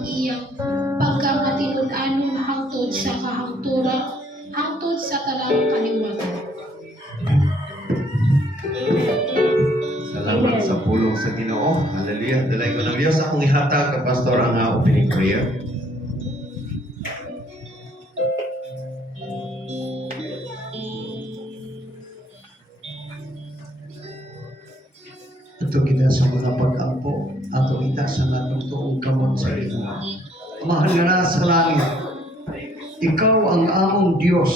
ang iyang pagkamatinud-anon hangtod sa kahangtura, hangtod sa tanang kaliwatan. Salamat sa pulong sa Ginoo. Hallelujah. Dalay ko ng Diyos akong ihatag ka pastor ang opening prayer. Ito kita sa mga pag-ampo, ato kita sa natong tuong kamot sa imo. Mahal nga sa langit, ikaw ang among Diyos,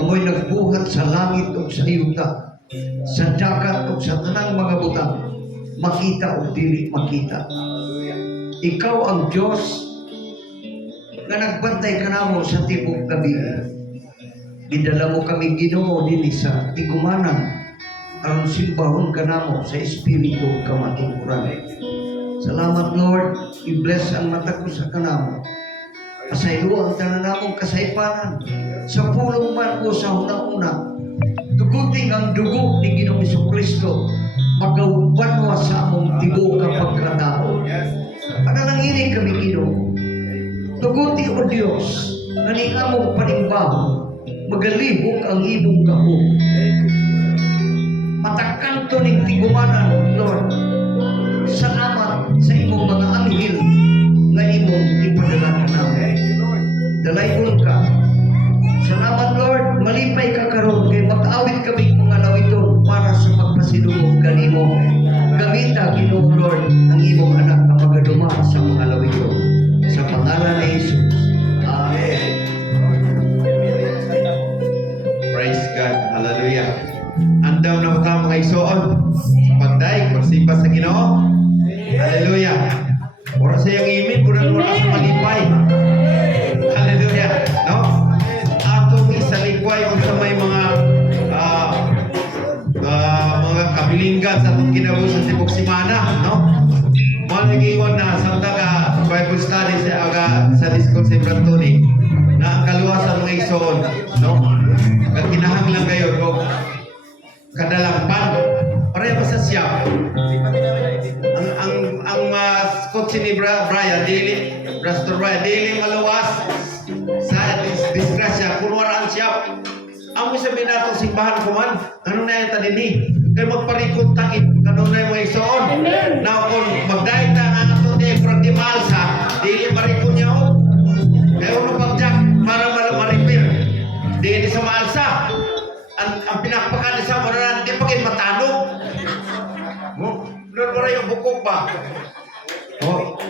amoy nagbuhat sa langit o sa yuta, sa dagat o sa tanang mga butang, makita o dili makita. Ikaw ang Diyos nga nagbantay ka namo sa tibok gabi. Gidala mo kami Ginoo dinhi sa tigumanan aron simbahon ka namo sa espiritu kamatukuran. Salamat Lord, i-bless ang mata ko sa kanamo. Pasaylo ang tanan namong kasaypanan sa pulong man ko sa una-una. Tuguting ang dugo ni Ginoong Jesucristo magauban mo sa among tibo kapag kanamo. Panalangin kami Ginoo. Tuguti o Diyos na ni among panimbaho magalihok ang imong kahog. Matakan to ning tigumanan, Lord. Salamat sa imong mga anghel na imong ipadala ka namin. Dalaygon ka. Salamat, Lord. Malipay ka karon kay mag-awit kami mga lawiton para sa pagpasidungog kanimo. Gamita, Ginoo Lord, ang imong anak na magaduma sa mga lawiton. Sa pangalan ni Jesus. Amen. Praise God. Hallelujah. Andaw na ka mga igsoon. Pagday, pagsimba sa Ginoo. Hallelujah. Ora sa iyong imin, kunang ora sa malipay. Hallelujah. No? Atong isalikway kung sa may mga kabilinggan sa itong kinabuhi sa Tibok Simana. No? Malingingon na sa Bible study sa Discord sa Brantoni na ang kaluwasan mga igsoon. No? Kinahanglan kayo o kadalangpan pareha sa siya ang kotse ni Brian Pastor Brian dili maluwas sa disgrasya kung waraan siya ang sabihin natong simbahan kuman ano na yung tadini kaya magparikot takit ano na yung mga isoon na kung magdahit na nga ito di di malsa dili marikot niya o kaya uno pagjak para maripir di sa maalsa ang pinakpakan sa mga di pa kayo matanog mo doon mo yung bukog pa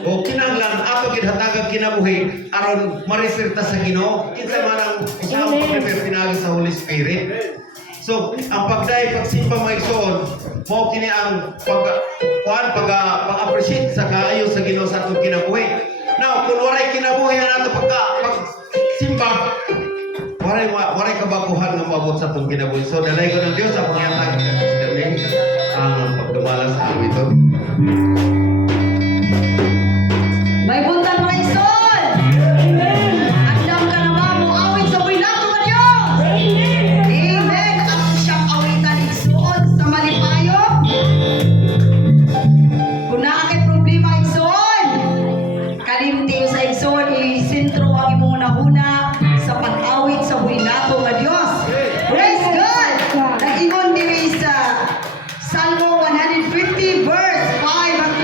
o kinanglan ato ginhatagang kinabuhi aron mareserta sa Ginoo kinsa man ang isang pag-prepare pinagi sa Holy Spirit. So ang pagday pagsimba mga igsoon mo kini ang pag-appreciate sa kaayo sa Ginoo sa atong kinabuhi. Now kung waray kinabuhi na nato pagsimba waray kabaguhan nga maabot sa itong kinabuhi. So, dalay ko ng Diyos ang pangyatag ang pagdumala sa amin ito. May buntag mga igsoon! Andam ka na ba mong awit sa buwinato nga Diyos? Amen! At siyang awitan igsoon sa malipayo. Kung nakakit problema igsoon, kalimti sa igsoon, isintro ang imong nahuna sa pag-awit sa buwinato nga Diyos. Praise God! Nag-ingon diri sa Salmo 150 verse 5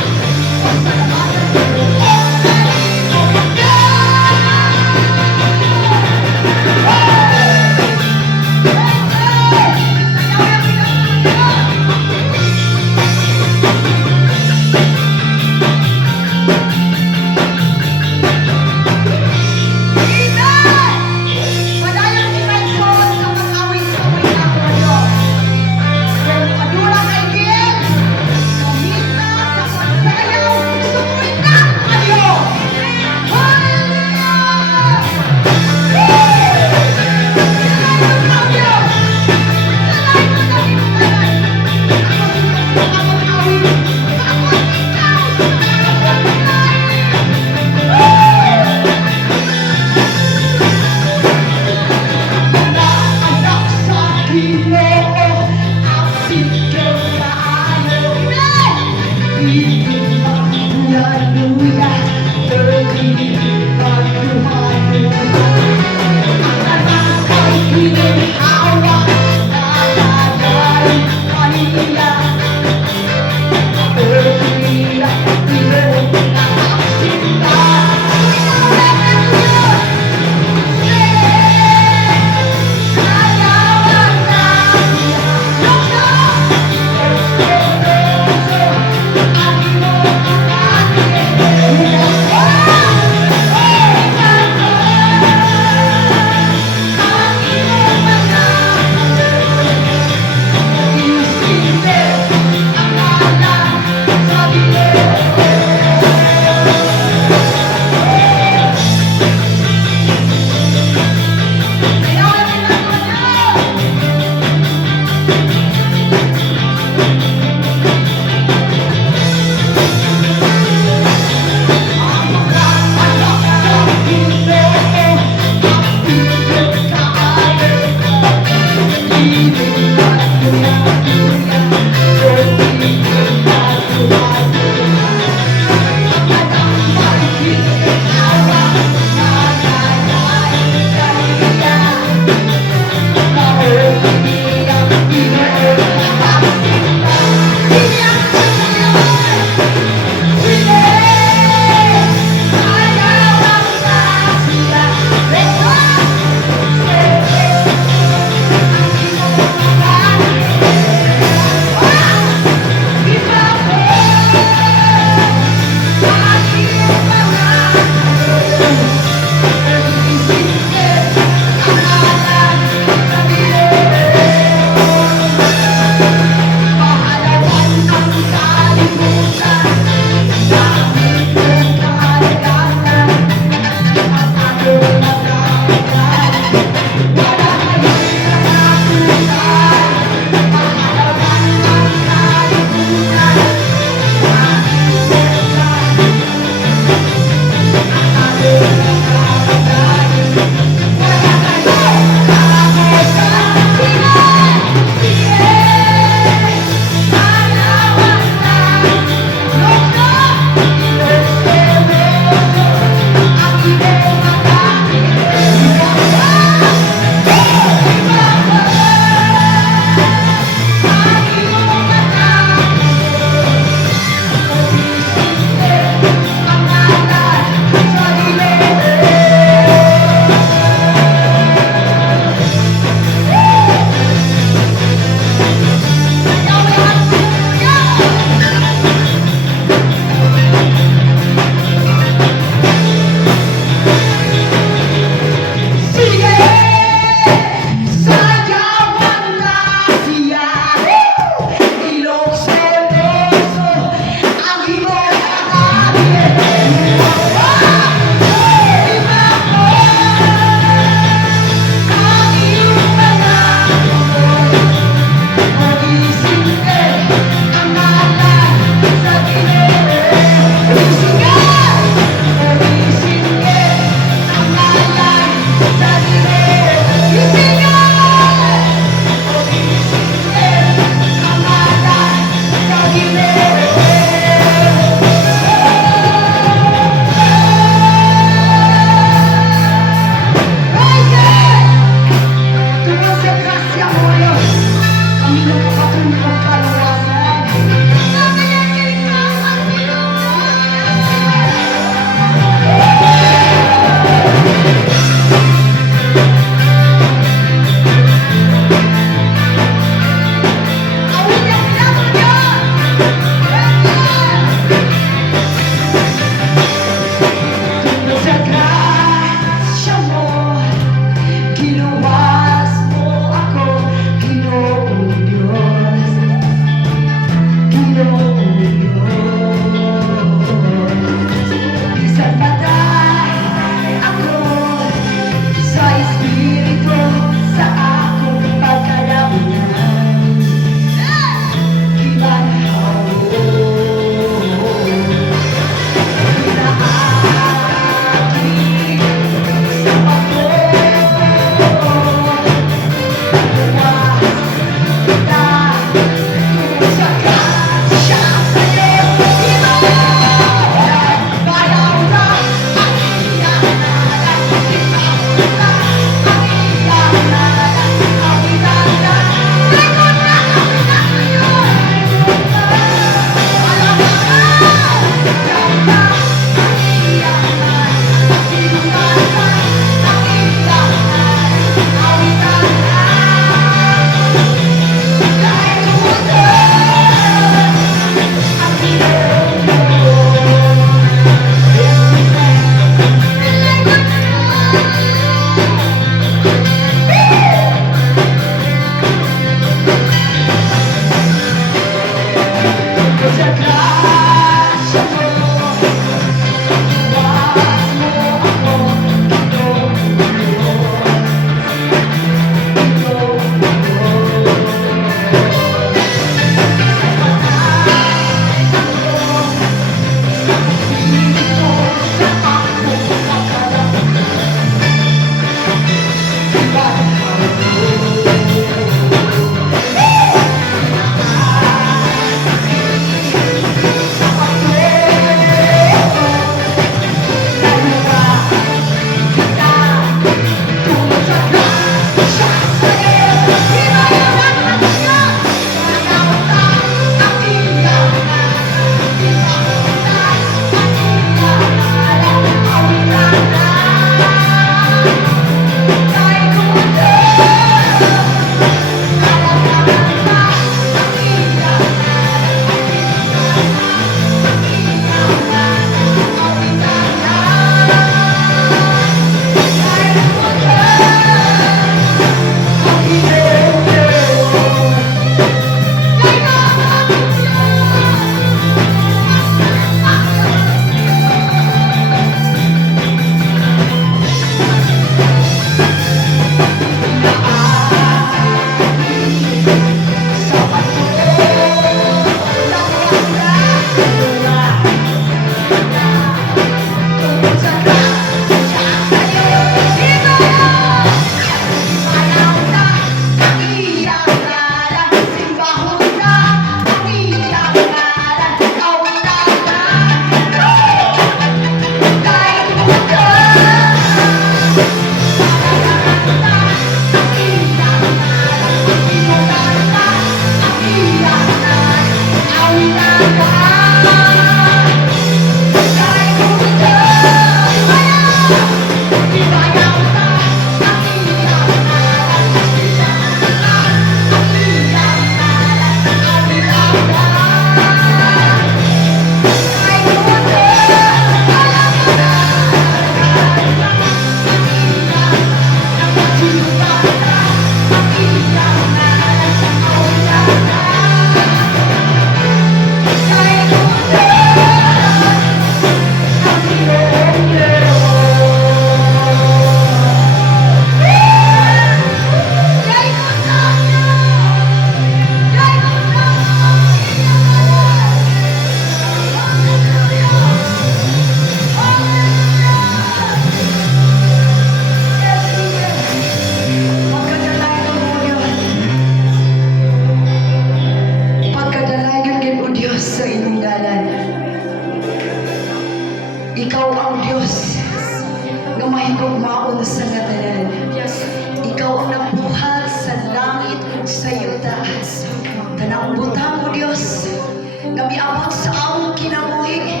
na miabot sa among kinabuhi.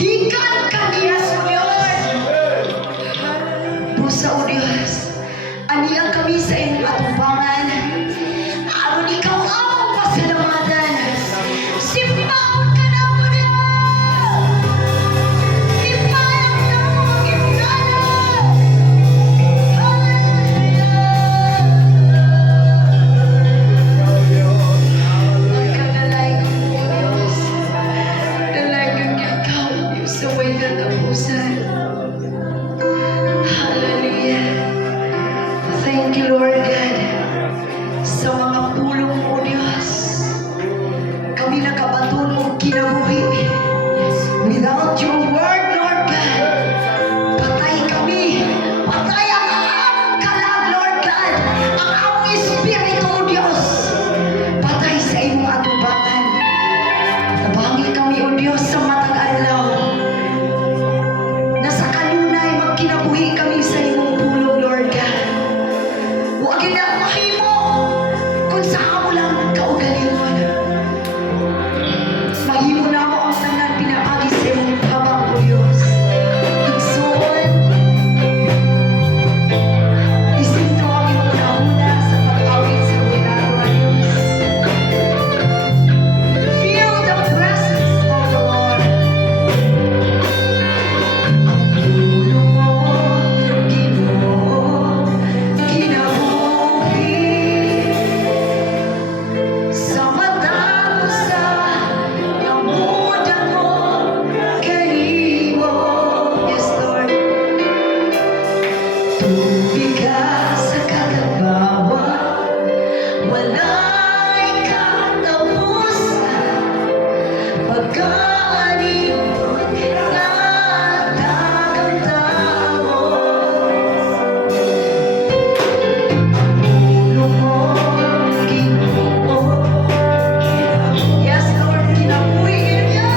Gikan kaniya sa Diyos. Busa o Diyos, aniya kami sa iyong atubangan. Aron ikaw among pasalamatan. Simbaon ka na mo Diyos. Simbaon ka mo ang imnanan. Thank you, Lord God, sa mga pulong mo, Diyos. Kami nakabaton o kinabuhi. Without your word, Lord God, patay kami. Patay ang among kalag, Lord God. Ang among espiritu, O Diyos. Patay sa imong atubangan. Nabangi kami, O Diyos, sa matag adlaw. Na sa kanunay magkinabuhi kami sa imong pulong, Lord God. Huwag ginamahimo kung sa amo lang kaugalingon. Mahimo na mo ang tanan pinaagi sa imong habang, O Diyos. Igsuon, isinto ang imong kauna sa pag-awit sa winado, O Diyos. Feel the presence of the Lord. Ang tulong mo, Ginoo, kinabuhi. Sa mata ko sa namudan mo, kanimo. Yes, Lord. Tubig ka sa katabawan, wala'y katapusan. Pagkaanibot na dagang tao. Tulong mo, Ginoo. Yes, Lord, kinabuhi niya.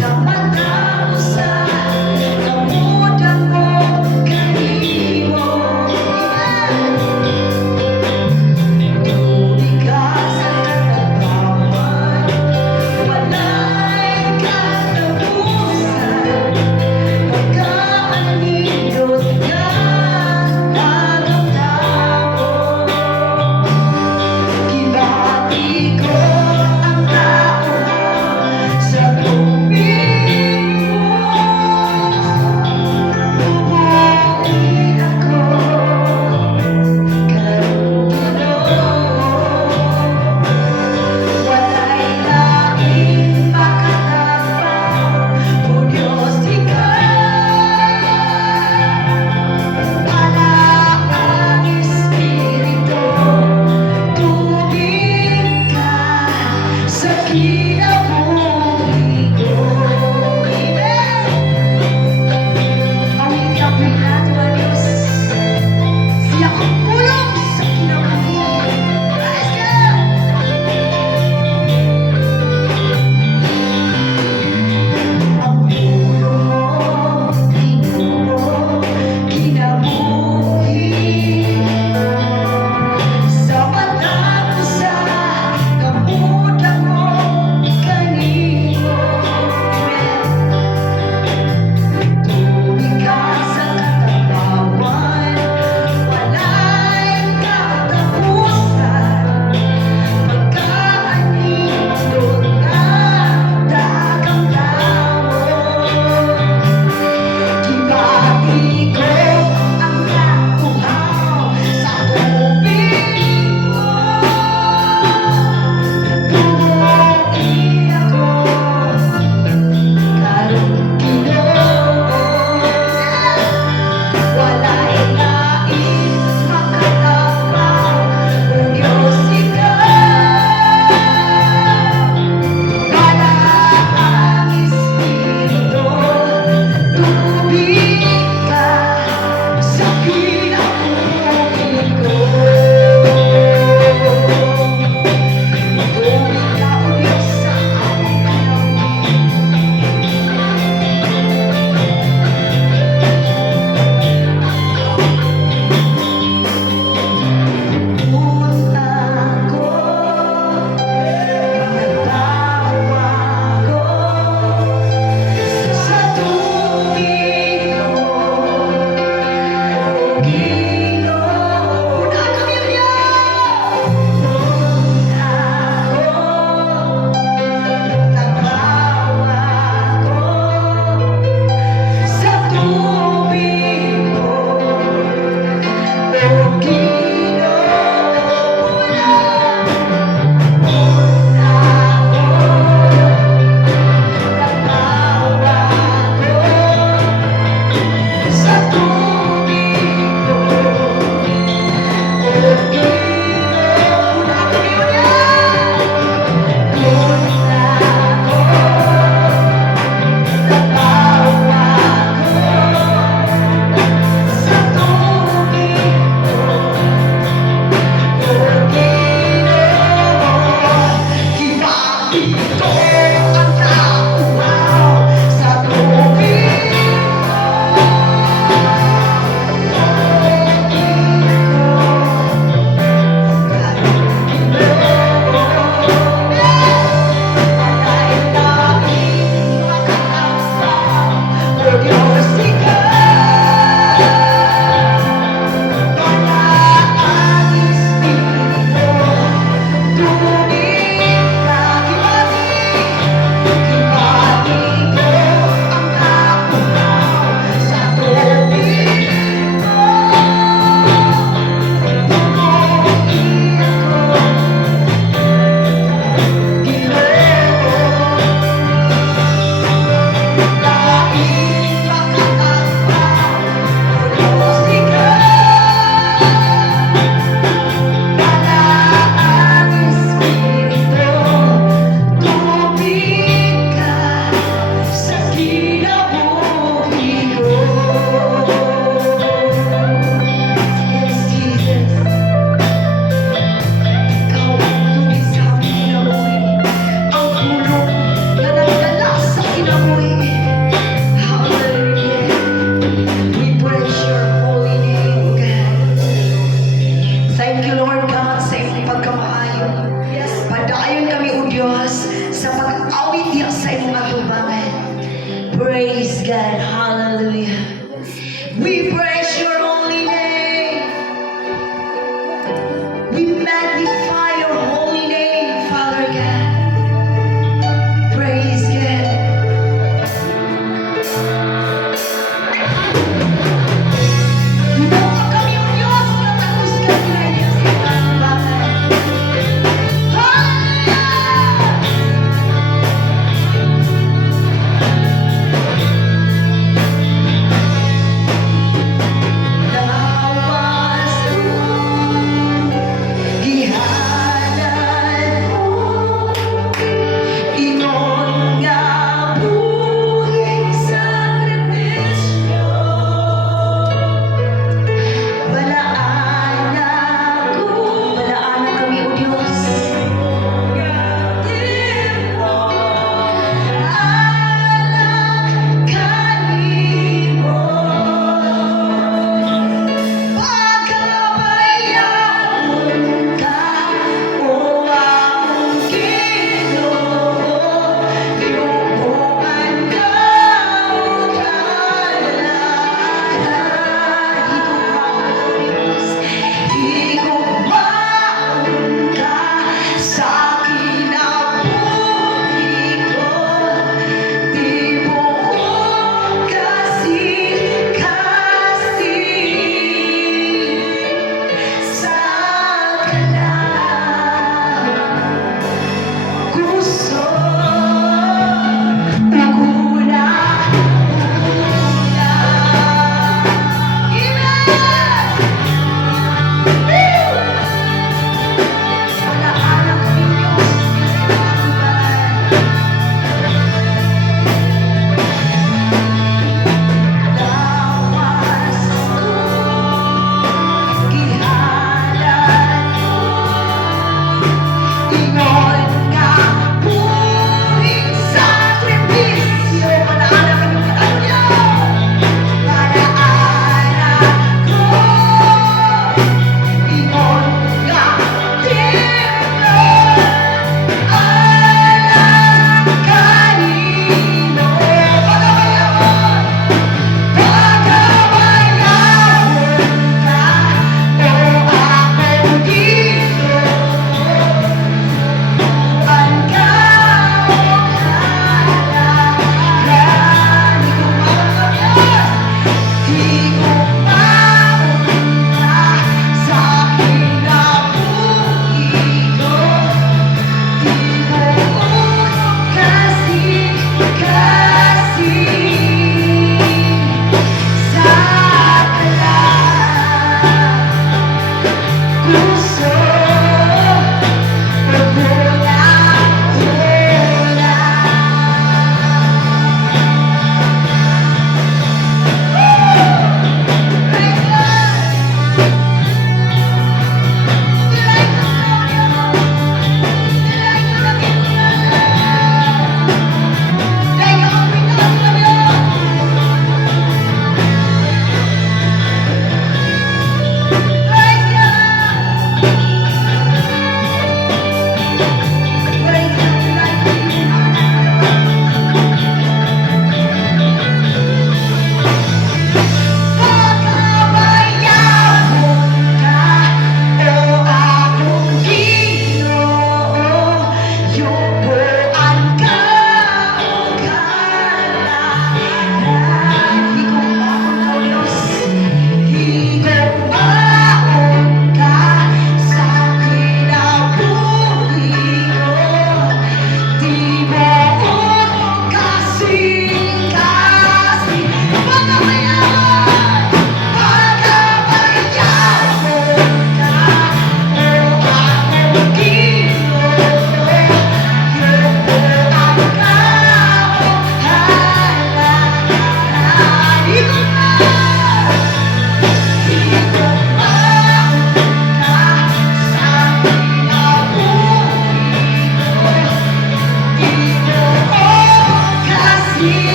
Sa mata ko sa namudan mo, kanimo.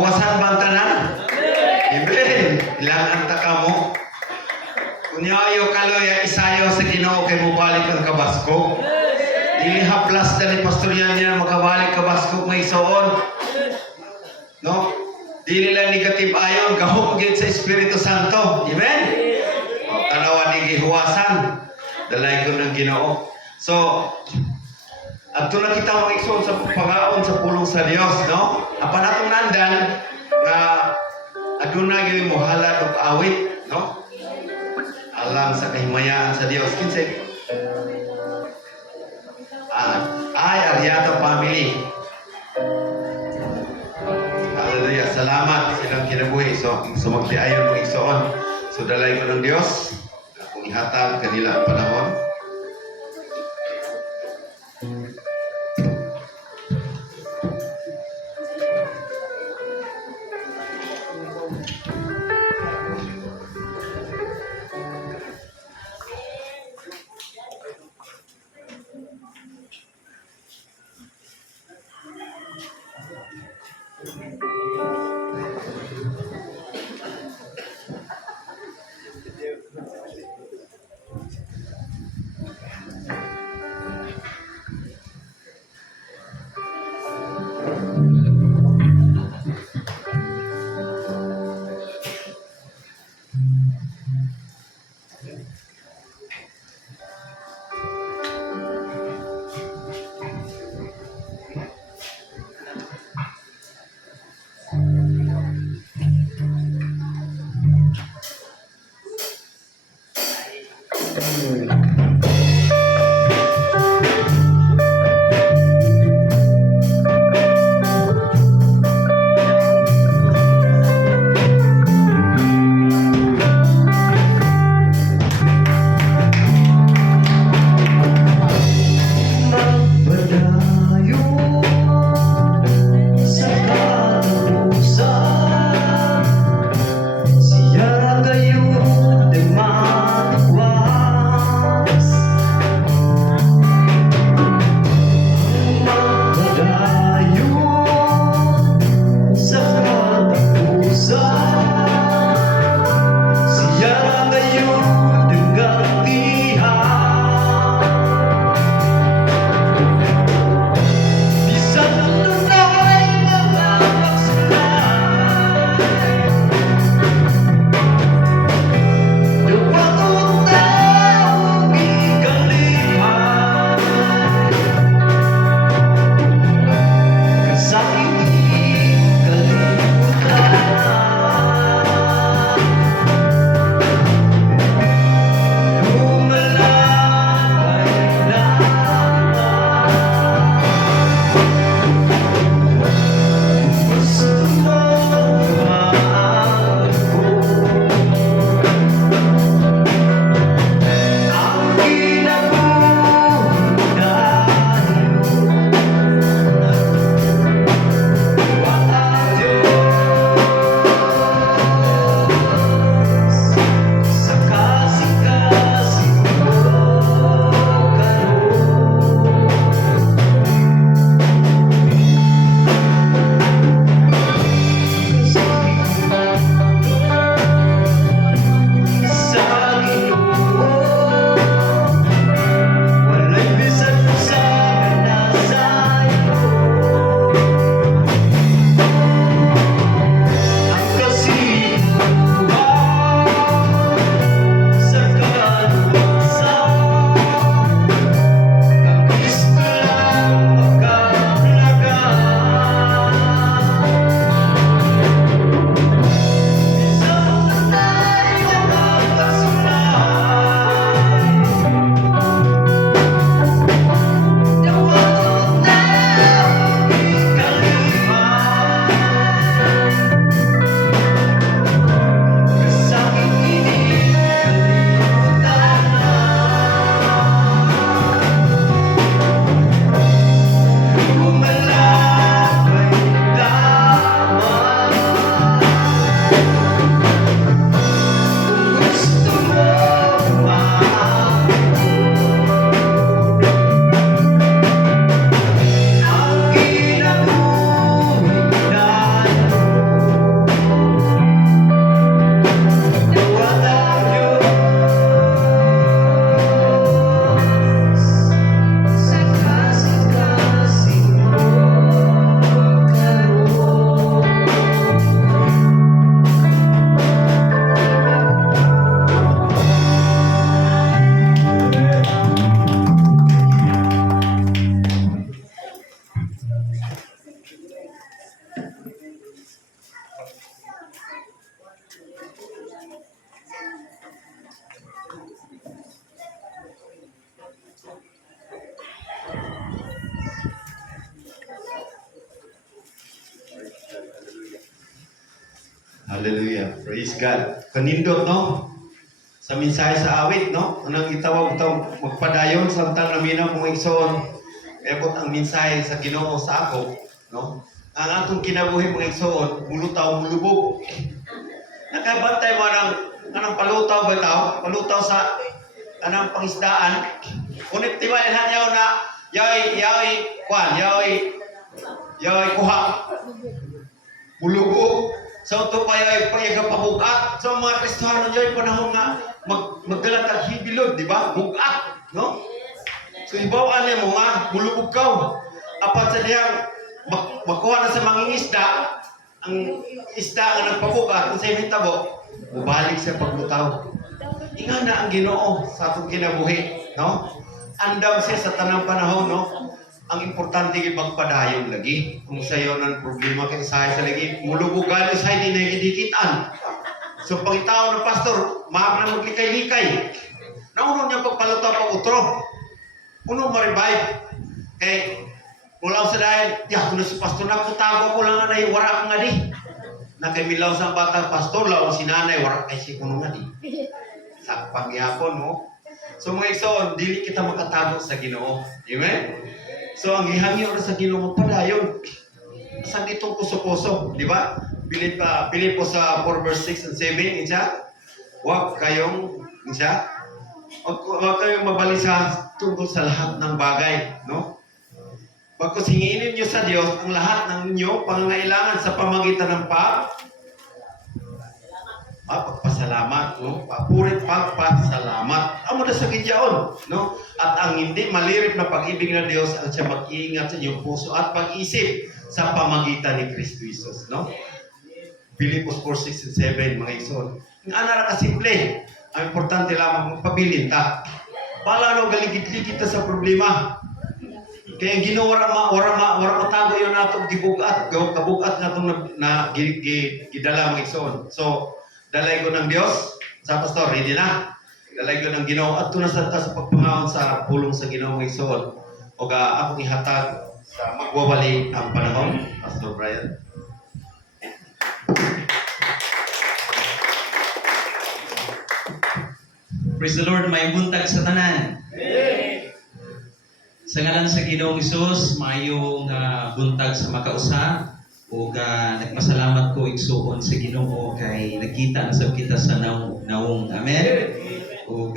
Mahuwasan bang tanan? Amen. Ilangan ta ka mo. Kunyayo kaloya isayo sa Ginoo kay mobalik ang kabasko. Dili haplas dali pastoryan niya makabalik kabasko may soon. No? Dili lang negative ayon gahom gid sa Espiritu Santo. Amen. O tanawa ni gihuwasan. Dalay ko ng Ginoo. So, adto na kita mag-igsoon sa pagaon sa pulong sa Dios, no? Apan atong nandan nga aduna gyud mo halad og awit, no? Alam sa kahimayaan sa Dios kinsa ay Ariata family. Hallelujah. Salamat silang kinabuhi. So magtiayon mo igsoon. So dalay ko ng Dios kung ihatag kanila ang panahon. Hallelujah. Praise God. Kanindot, no? Sa mensahe sa awit, no? Anong itawag ito, magpadayon, samtang naminaw mong igsoon, ebot ang mensahe sa Ginoo sa ako, no? Ang atong kinabuhi mong igsoon, mulutaw, mulubog. Nakabantay mo anong palutaw ba ito? Palutaw sa anong pangisdaan. Unit tibayan niyaw na yaoy kuha. Mulubog. So ito pa yung pabugat. So mga Kristiyano nyo yung panahon nga magdala tag hibilod, di ba? Bugat, no? So ibawaan niya mo nga, mulubog ka. Apat sa diyang magkuha na sa mangingisda, ang isda nga nagpabugat, kung sa imitabo, bubalik sa paglutaw. Inga na ang Ginoo sa atong kinabuhi, no? Andam siya sa tanang panahon, no? Ang importante ay magpadayon lagi. Kung sa'yo ng problema kay Isaya sa lagi, mulubugan yung sa'yo, hindi na idikitan. So, pag itaw ng pastor, mahap na maglikay-likay. Nauno niya pagpaluta pag utro. Uno ma-revive. Kaya, mulaw sa dahil, kung si pastor na, kutago ko lang nga na wara ka nga di. Nakamilaw sa batang pastor, lawan si nanay, wara kay si kuno nga di. Sa pagyapon, no? So, mga igsoon, dili kita makatago sa Ginoo. Amen? So, ang ihangyo na sa Ginoo padayon. Saan ditong kuso-kuso, di ba? Bilip po sa 4 verse 6 and 7, isa. Huwag kayong mabalisa tungkol sa lahat ng bagay, no? Pagkos hinginin niyo sa Diyos ang lahat ng inyo pangangailangan sa pamagitan ng pagpasalamat, no? Papurit pagpasalamat. Amo na sa gidyaon, no? At ang hindi malirip na pag-ibig ng Diyos ang siya mag-iingat sa inyong puso at pag-isip sa pamagitan ni Kristo Jesus, no? Pilipos 4:6 and 7, mga igsoon. Ang anara ka simple, ang importante lamang magpabilin ta. Pala no galigid-ligid ta sa problema. Kaya ginawa wara matago yon nato gibugat, kabugat natong na gidala mga igsoon. So dalay ko ng Diyos sa pastor, ready na. Dalay ko ng Ginoo at tunasa ta sa pagpangawon sa pulong sa Ginoo mga igsoon. O akong ihatag sa magwawali ang panahon, Pastor Brian. Praise the Lord, may buntag sa tanan. Sa ngalan sa Ginoong Hesus, mayong buntag sa makausa. O nagmasalamat ko igsuon sa Ginoo kay nakita na sab kita sa naong. Amen. O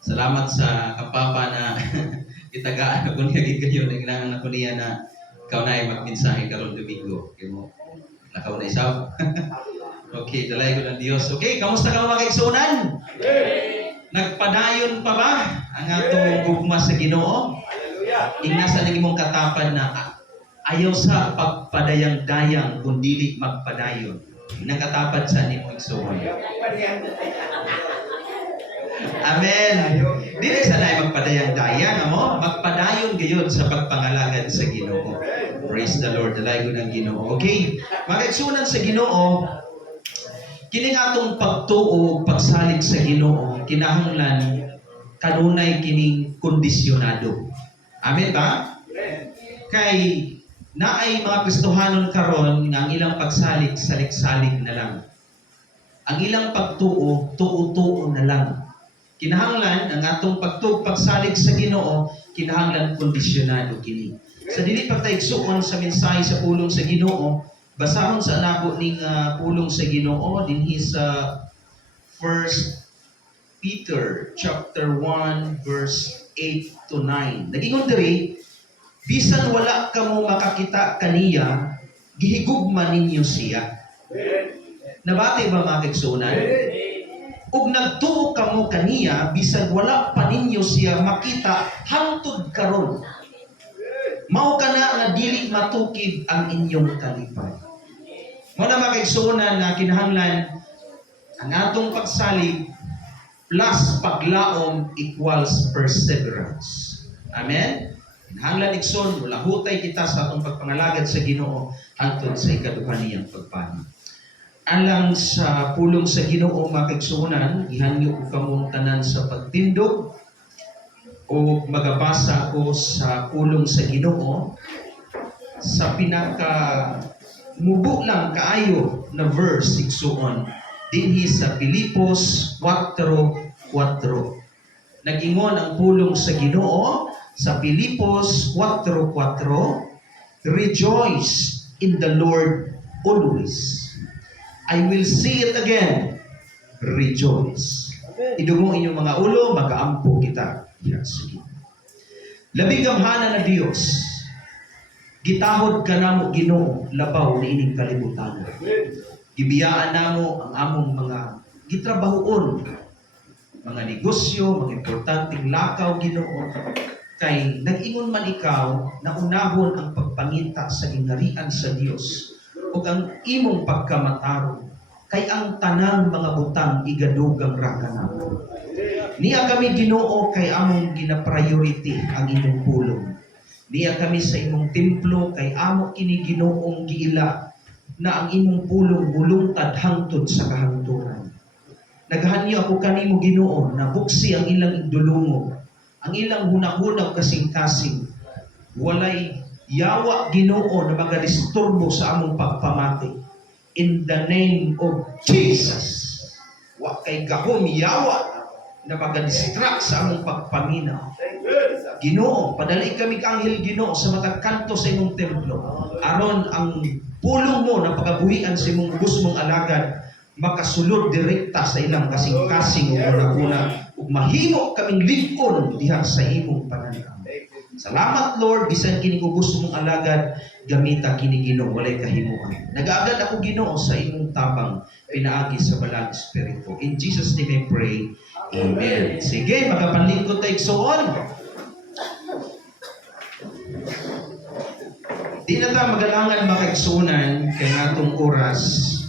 salamat sa kapapa na itagaan ako niya kayo naglangan ako niya na ikaw na ay magmensahe karon Domingo. Kaya mo nakaw na isaw. Okay, dalay ko ng Diyos. Okay, kamusta ka mga kaigsuunan? Nagpadayon pa ba ang atong gugma sa Ginoo? Ingasa ng imong katapan na ayaw sa pagpadayang-dayang kundi magpadayon. Nagkatapat sa imong igsuon. Amen. Dili sanay magpadayang-dayang amo, magpadayon gayon sa pagpangalagad sa Ginoo. Praise the Lord, dalay ko ng Ginoo. Okay, mga kaigsuunan sa Ginoo, kining atong pagtuo, pagsalig sa Ginoo, kinahanglan kanunay kining kondisyonado. Amen ba? Kay naay mga Kristohanon karon nga ang ilang pagsalig salig-salig na lang. Ang ilang pagtuo, tuo-tuo na lang. Kinahanglan ang atong pagsalig sa Ginoo, kinahanglan kondisyonado kini. Sa dili pagtaigsuon sa mensahe sa pulong sa Ginoo, basahon sa nako ning pulong sa Ginoo dinhi sa 1 Peter chapter 1 verse 8 to 9. Nagingon diri, bisan wala kamo makakita kaniya, gihigugma ninyo siya. Nabati ba mga kaigsuonan? Ug nagtuo kamo kaniya, bisan wala pa ninyo siya makita hangtod karon. Mao kana nga dili matukid ang inyong kalipay. Mao na mga kaigsuonan na kinahanglan ang atong pagsalig plus paglaom equals perseverance. Amen? Kinahanglan igsoon, wala hutay kita sa atong pagpangalagad sa Ginoo hangtod sa ikaduha niyang pagpani. Alang sa pulong sa Ginoo mga kaigsuonan, ihangyo ko kamong tanan sa pagtindog o magabasa ko sa pulong sa Ginoo sa pinaka mubo lang kaayo na verse igsuon dinhi sa Filipos 4:4. Nag-ingon ang pulong sa Ginoo sa Filipos 4:4, rejoice in the Lord always. I will say it again, rejoice. Idumo inyong mga ulo, magaampo kita. Yes. Labing gamhanan na Dios, gitahod ka namo Ginoo labaw ni ining kalibutan. Gibiyaan namo ang among mga gitrabahoon, mga negosyo, mga importanteng lakaw Ginoo. Kay nag-ingon man ikaw na unahon ang pagpangita sa gingharian sa Dios ug ang imong pagkamatarong kay ang tanang mga butang igadugang ra kanamo. Niya kami Ginoo kay among gina-priority ang imong pulong. Niya kami sa imong templo kay amo kini Ginoong giila na ang imong pulong bulungtad hangtod sa kahangturan. Naghanyo ako kanimo Ginoo na buksi ang ilang igdulungo, ang ilang hunahunag kasing-kasing. Walay yawa Ginoo na magadisturbo sa among pagpamati. In the name of Jesus. Wa kay gahom yawa na magadistract sa among pagpaminaw. Ginoo, padali kami ka anghel Ginoo sa matag kanto sa imong templo. Aron ang pulong mo na pagabuhian sa imong gusto mong alagad makasulod direkta sa ilang kasing-kasing una-una ug mahimo kaming lig-on diha sa imong pananaw. Salamat Lord, bisan kini ko gusto mong alagad gamita kini Ginoo walay kahimuan. Nagaagad ako Ginoo sa imong tabang pinaagi sa balang espiritu. In Jesus name I pray. Amen. Sige, magapanlingkod tayo igsuon. Di na ta magalangan makaigsunan kay natong oras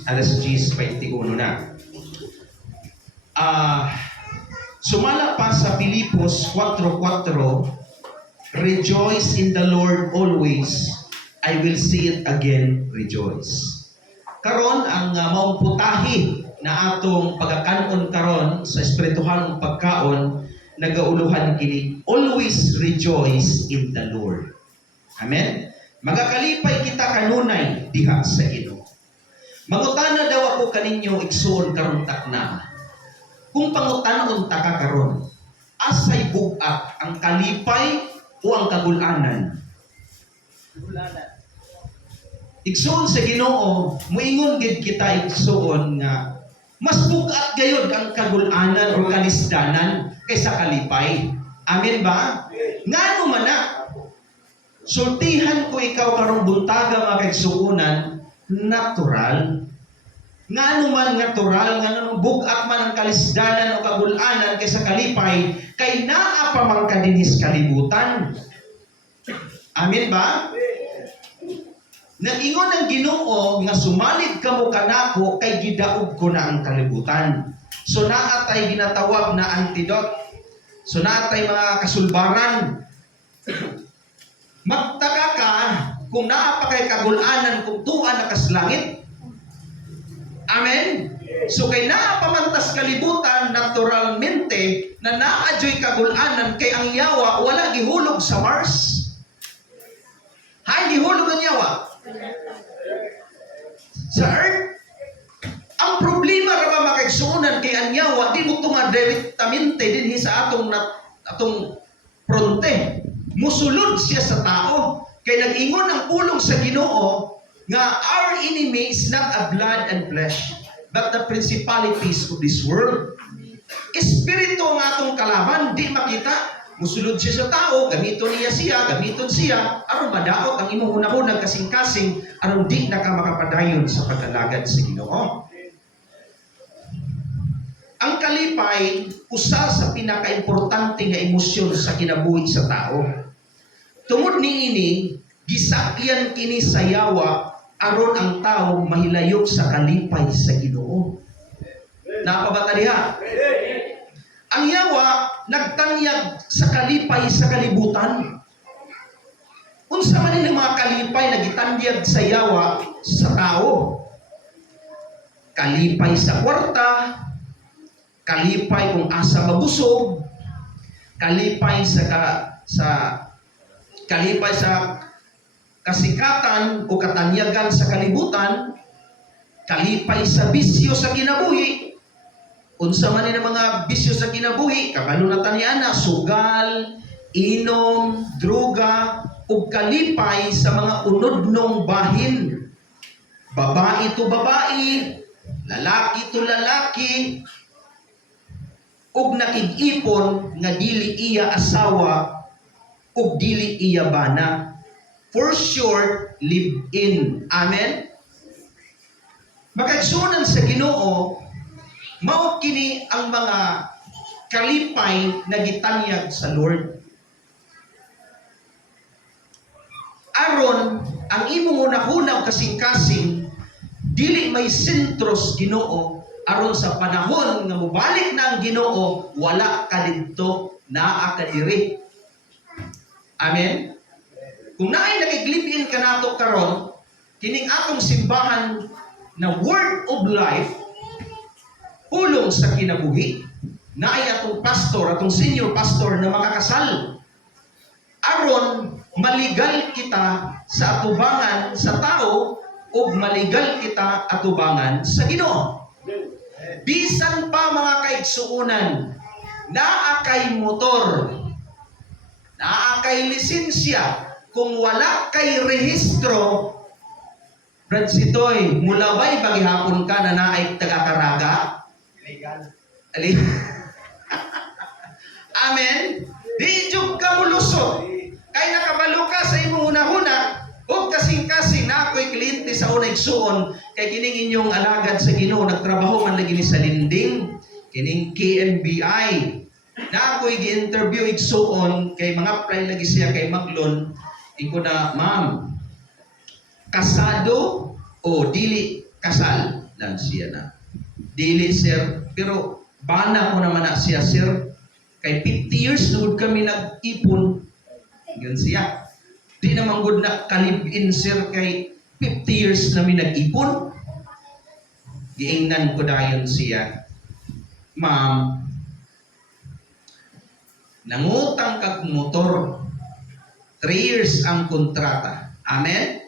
alas 10:21 na. Sumala pa sa Filipos 4:4, rejoice in the Lord always. I will say it again, rejoice. Karon ang maong putahi na atong pagakanon karon sa espirituhalong pagkaon nagauluhan kini always rejoice in the Lord. Amen. Magakalipay kita kanunay diha sa Ginoo. Mangutana daw ako kaninyo igsuon karon takna. Kung pangutanon ta ka karon, asay bugat ang kalipay o ang kagulanan? Igsuon sa Ginoo, muingon gid kita igsuon nga mas bugat gayud ang kagulanan o kalisdanan kaysa kalipay. Amen ba? Ngano man na? Sultihan ko ikaw karong buntaga mga kaigsuonan, natural. Ngano man natural, ngano bugat man ang kalisdanan o kagulanan kaysa kalipay, kay naa pa man kadinhis kalibutan. Amen ba? Nag-ingon ang Ginoo nga sumalig kamo kanako kay gidaog ko na ang kalibutan. So naatay ginatawag na antidote. So naatay mga kasulbaran. Magtaka ka kung naa pa kay kagulanan kung tuan na kaslangit. Amen? So kay naa pamantas kalibutan naturalmente na naadyoy kagulanan kay ang yawa wala gihulog sa Mars. Hay gihulog ang yawa sa Earth. Ang problema ra ba makaigsuonan kay ang yawa di mo tunga direktamente dinhi sa atong fronte. Musulod siya sa tao. Kay nag-ingon ang pulong sa Ginoo nga our enemy is not a blood and flesh, but the principalities of this world. Espiritu ang atong kalaban, di makita. Musulod siya sa tao, gamiton siya, aron madaot ang imong hunahunag kasing-kasing, aron di na ka makapadayon sa pagkalagad sa Ginoo. Ang kalipay, usa sa pinaka-importante nga emosyon sa kinabuhi sa tao. Tungod niini, gisakyan kini sa yawa aron ang tao mahilayok sa kalipay sa Ginoo. Napabata diha? Ang yawa nagtanyag sa kalipay sa kalibutan. Unsa man ini mga kalipay na gitanyag sa yawa sa tao? Kalipay sa kwarta, kalipay kung asa mabusog, kalipay sa kasikatan o katanyagan sa kalibutan, kalipay sa bisyo sa kinabuhi, unsa man ni mga bisyo sa kinabuhi, kabalo na taniana, sugal, inom, droga, ug kalipay sa mga unodnong bahin. Babae to babae, lalaki to lalaki, ug nakig-ipon nga dili iya asawa ug dili iya bana. For short, live-in. Amen? Makaigsunan sa Ginoo, mao kini ang mga kalipay na gitanyag sa Lord. Aron ang imong unahunang kasing-kasing dili may sentros Ginoo, aron sa panahon nga mobalik na ang Ginoo, wala ka didto, naa ka diri. Amen. Kung naay nakiglibin ka nato karon, kining atong simbahan na Word of Life, pulong sa kinabuhi, naay atong pastor, atong senior pastor na makakasal. Aron maligal kita sa atubangan sa tao o maligal kita atubangan sa Ginoo. Bisan pa mga kaigsuunan, naa kay motor, naa kay lisensya, kung wala kay rehistro, Brad Sitoy, mulabay bagihapon ka na naay taga-Caraga? Legal. Amen? Di jug ka mulusot. Kay nakabalo ka sa imong unahuna, o kasing-kasing na ako'y kliyente sa unay suon, kay kining inyong alagad sa Ginoo, nagtrabaho man lagi ni sa linding, kining KNBI, na ako'y gi-interview igsuon, kay mga pray lagi siya kay Maglon, iko na, ma'am, kasado o dili kasal lang siya na. Dili, sir, pero bana ko naman na siya, sir, kay 50 years nugod kami nag-ipon, yun siya. Di naman good na kalib-in, sir, kay 50 years namin nag-ipon. Giingnan ko dayon siya, ma'am, nangutang kag motor, 3 years ang kontrata. Amen?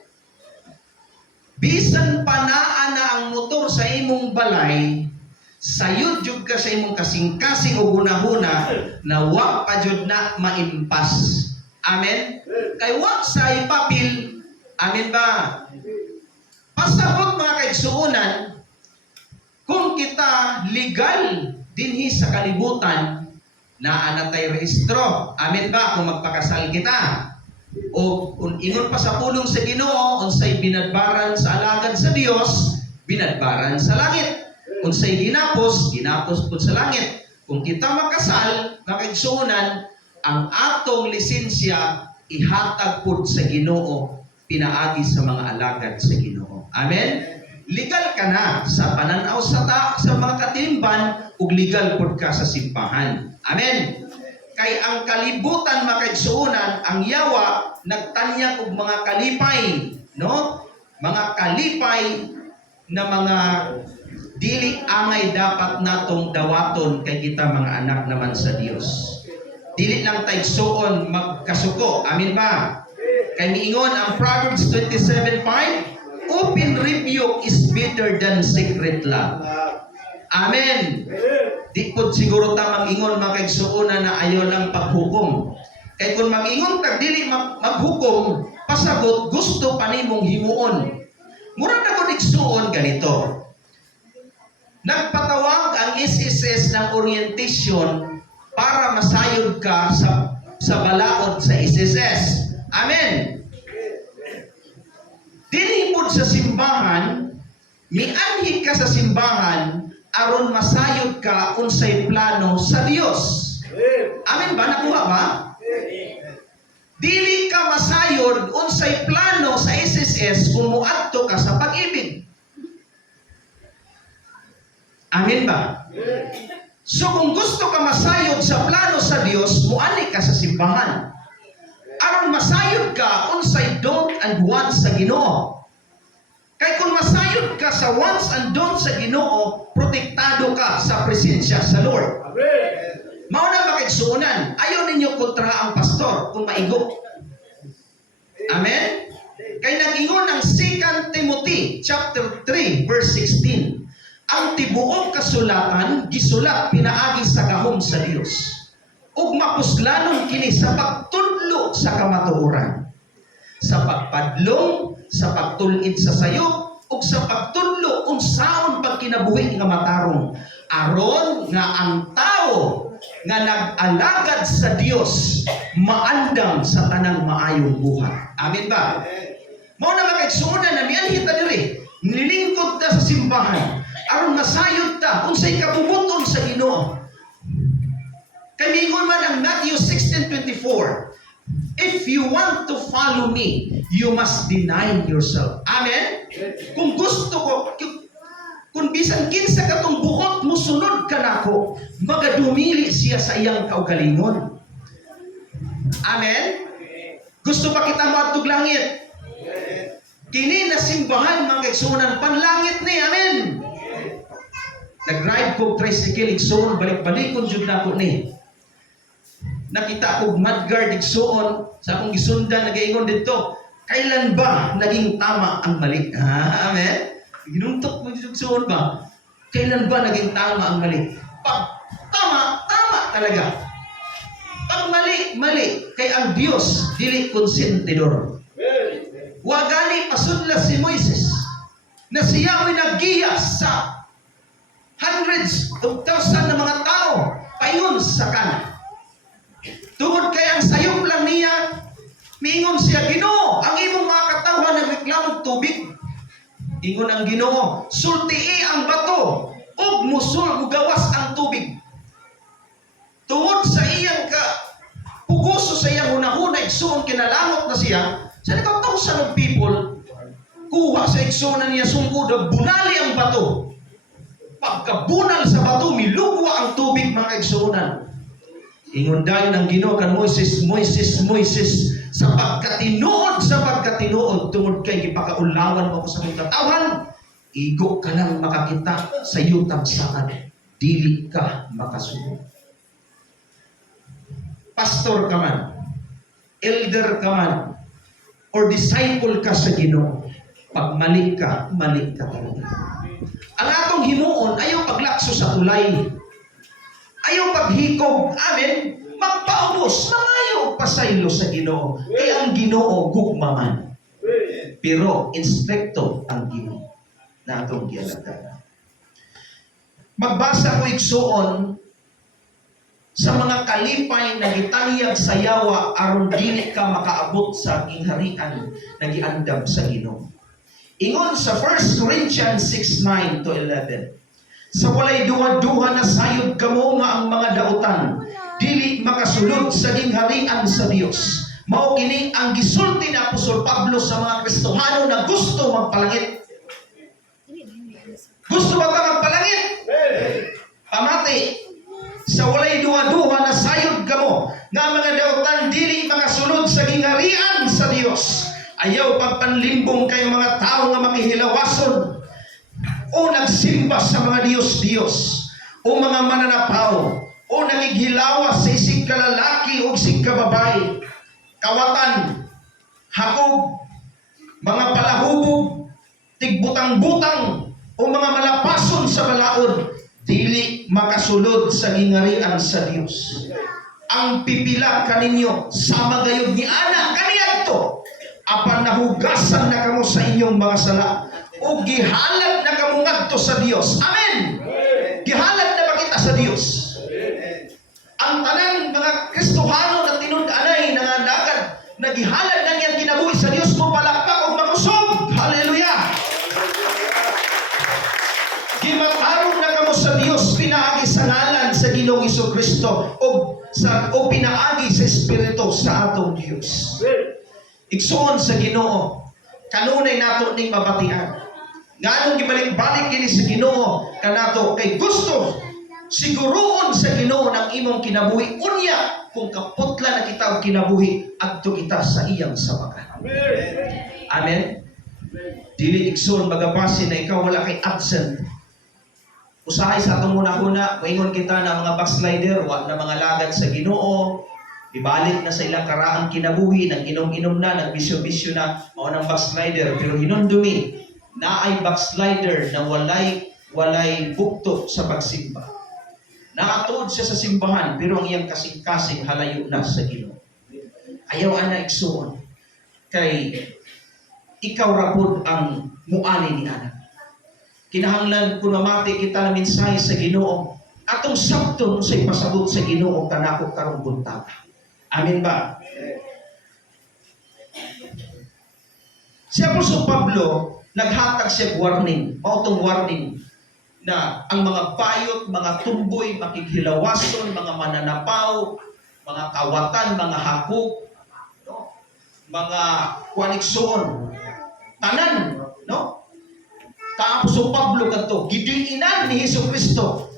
Bisan pa naa na ang motor sa imong balay, sayod jud ka sa imong kasing-kasing o gunahuna na wa pa jud na maimpas. Amen? Kay wa sa ipapil. Amen ba? Pasabot mga kaigsuunan, kung kita legal dinhi sa kalibutan, naa na tay rehistro. Amen ba? Kung magpakasal kita. O kung ingon pa sa pulong sa Ginoo, unsay binadbaran sa alagad sa Dios, binadbaran sa langit. Unsay ginapos, ginapos pud sa langit. Kung kita makasal, makaigsuunan, ang atong lisensya ihatag pud sa Ginoo, pinaagi sa mga alagad sa Ginoo. Amen. Legal ka na sa pananaw sa mga katimban, ug legal pud ka sa simbahan. Amen. Kay ang kalibutan makaigsuunan, ang yawa nagtanyag og mga kalipay, no? Mga kalipay na mga dili angay dapat natong dawaton kay kita mga anak naman sa Dios. Dili lang taigsuon magkasuko. Amin ba? Kay miingon ang Proverbs 27:5, open rebuke is better than secret love. Amen. Di po siguro tamang ingon makaigsuuna na ayaw lang paghukom. Kaya kung mag-ingon tag dili maghukom, pasagot gusto pa nimong himuon. Mura na kung igsuon ganito. Nagpatawag ang SSS ng orientation para masayod ka sa balaod sa SSS. Amen. Dili po sa simbahan, mianhi ka sa simbahan aron masayod ka unsay plano sa Dios. Amen ba? Nakuha ba? Dili ka masayod unsay plano sa SSS kung muadto ka sa pag-ibig. Amen ba? So kung gusto ka masayod sa plano sa Dios, muani ka sa simbahan. Aron masayod ka unsay don't and wants sa Ginoo. Kay kung masayod ka sa wants and don't sa Ginoo, protektado ka sa presensya sa Lord. Mao na makaigsuunan, ayaw ninyo kontra ang pastor kung maigo. Amen? Kay nag-ingon ang 2 Timothy chapter 3 verse 16. Ang tibuok kasulatan gisulat pinaagi sa gahom sa Dios. Ug mapuslanon kini sa pagtudlo sa kamatuoran, sa pagpadlong, sa pagtulid sa sayo, ug sa pagtudlo unsaon pagkinabuhi nga matarong, aron nga ang tao nga nag-alagad sa Dios maandam sa tanang maayong buhat. Amen ba? Mao na makaigsuonan na niyan kita diri. Nilingkod ta sa simbahan aron masayod ta unsay kabubuton sa Ginoo. Kay mingon man ang Matthew 16:24. If you want to follow me, you must deny yourself. Amen? Kung gusto ko, kung bisan kinsa katong buhot mo sunod ka nako, magadumili siya sa iyang kaugalingon. Amen? Gusto pa kita moadtog langit? Kini na simbahan mga kaigsuonan panlangit ni. Amen? Nag-ride ko tricycle igsuon balik-balikon jud nako ni. Nakita ko mudguard igsuon sa akong gisundan nagaingon dito. Kailan ba naging tama ang mali? Amen? Ginuntok mo igsuon ba? Kailan ba naging tama ang mali? Pag tama, tama talaga. Pag mali, mali. Kay ang Dios dili konsentidor. Wa gani pasudla si Moises na siya ay naggiyas sa hundreds of thousands na mga tao payon sa kanan. Tungod kay ang sayop lang niya, miingon siya, Ginoo, ang imong mga katawhan nagreklamong tubig. Ingon ang Ginoo, sultii ang bato, ug mugawas ang tubig. Tungod sa iyang puguso sa iyang hunahuna, igsuon kinalangot na siya, sa nagkatawsan ng people, kuha sa igsuonan niya sungkod, bunali ang bato. Pagkabunal sa bato, milugwa ang tubig mga igsuonan. Ingon dahil ng Ginoo kan Moises, Moises, Moises, sa pagkatinuod, tungod kay gipakaulawan mo ko sa mga katawhan, igo ka lang makakita sa iyong saan, dili ka makasunod. Pastor ka man, elder ka man, or disciple ka sa Ginoo, pag mali ka talaga. Ang atong himuon, ayaw paglakso sa tulay. Ayaw paghikog. Amen? Magpaubos. Mangayo pasaylo sa Ginoo. Kaya ang Ginoo gugmaman. Pero inspekto ang Ginoo na atong gialagad. Magbasa ko igsuon sa mga kalipay na gitanyag sa yawa aron dili ka makaabot sa gingharian na giandam sa Ginoo. Ingon sa 1 Corinthians 6:9 to 11. Sa walay duha-duha na sayod kamo nga ang mga dautan, dili makasulod sa gingharian sa Dios. Mao kini ang gisulti ni Apostol Pablo sa mga Kristohano na gusto magpalangit. Gusto ba ka magpalangit? Pamati. Sa walay duha-duha na sayod kamo nga mga dautan, dili makasulod sa gingharian sa Dios. Ayaw pagpanlimbong kay mga tao nga makihilawason o nagsimba sa mga Diyos-Diyos o mga mananapaw o nagighilawas sa isig kalalaki o isig kababae, kawatan, hakog, mga palahubog, tigbutang-butang o mga malapason sa balaod, dili makasulod sa gingharian sa Dios. Ang pipila kaninyo sama gayud ni ana kaniadto apan nahugasan na kamo sa inyong mga sala o gihalad na kamo ngadto sa Dios. Amen. Gihalad na ba kita sa Dios? Ang tanang mga Kristohano na tinud-anay nangandagan na gihalad na niyang kinabuhi sa Dios mo palakpak o makusog. Hallelujah. Gimatarong na kamo sa Dios pinaagi sa ngalan sa Ginoong Hesukristo o pinaagi sa Espiritu sa atong Dios. Igsuon sa Ginoo, kanunay nato ning mabatian. Nganong gibalik-balik kini sa Ginoo kanato kay gusto siguroon sa Ginoo ng imong kinabuhi unya kung kaputla na kita og kinabuhi adto kita sa iyang sabakan. Amen. Dili igsoon magabase na ikaw wala kay absent. Usahay sa atong una-una, moingon kita na mga backslider, wa na mga lagad sa Ginoo, Ibalik na sa ilang karaang kinabuhi, nag-inom-inom na, nagbisyo-bisyo na, mao ng backslider. Pero hinundumi, na ay backslider na walay bukto sa pagsimba. Nakatuod siya sa simbahan, pero ang iyang kasing-kasing halayo na sa Ginoo. Ayaw ana igsuon. Kay ikaw rapod ang muani ni anak. Kinahanglan kung namati kita na mensahe sa Ginoo, atong sabton sa ipasabot sa Ginoo kanako karong buntag. Amen ba? Si Apostol Pablo, naghatag siya warning, mautong warning, na ang mga bayot, mga tumboy, makikhilawason, mga mananapaw, mga kawatan, mga hakok, no? Mga kwaniksoon, tanan, no? Apostol Pablo kanto, gidiinan ni Jesucristo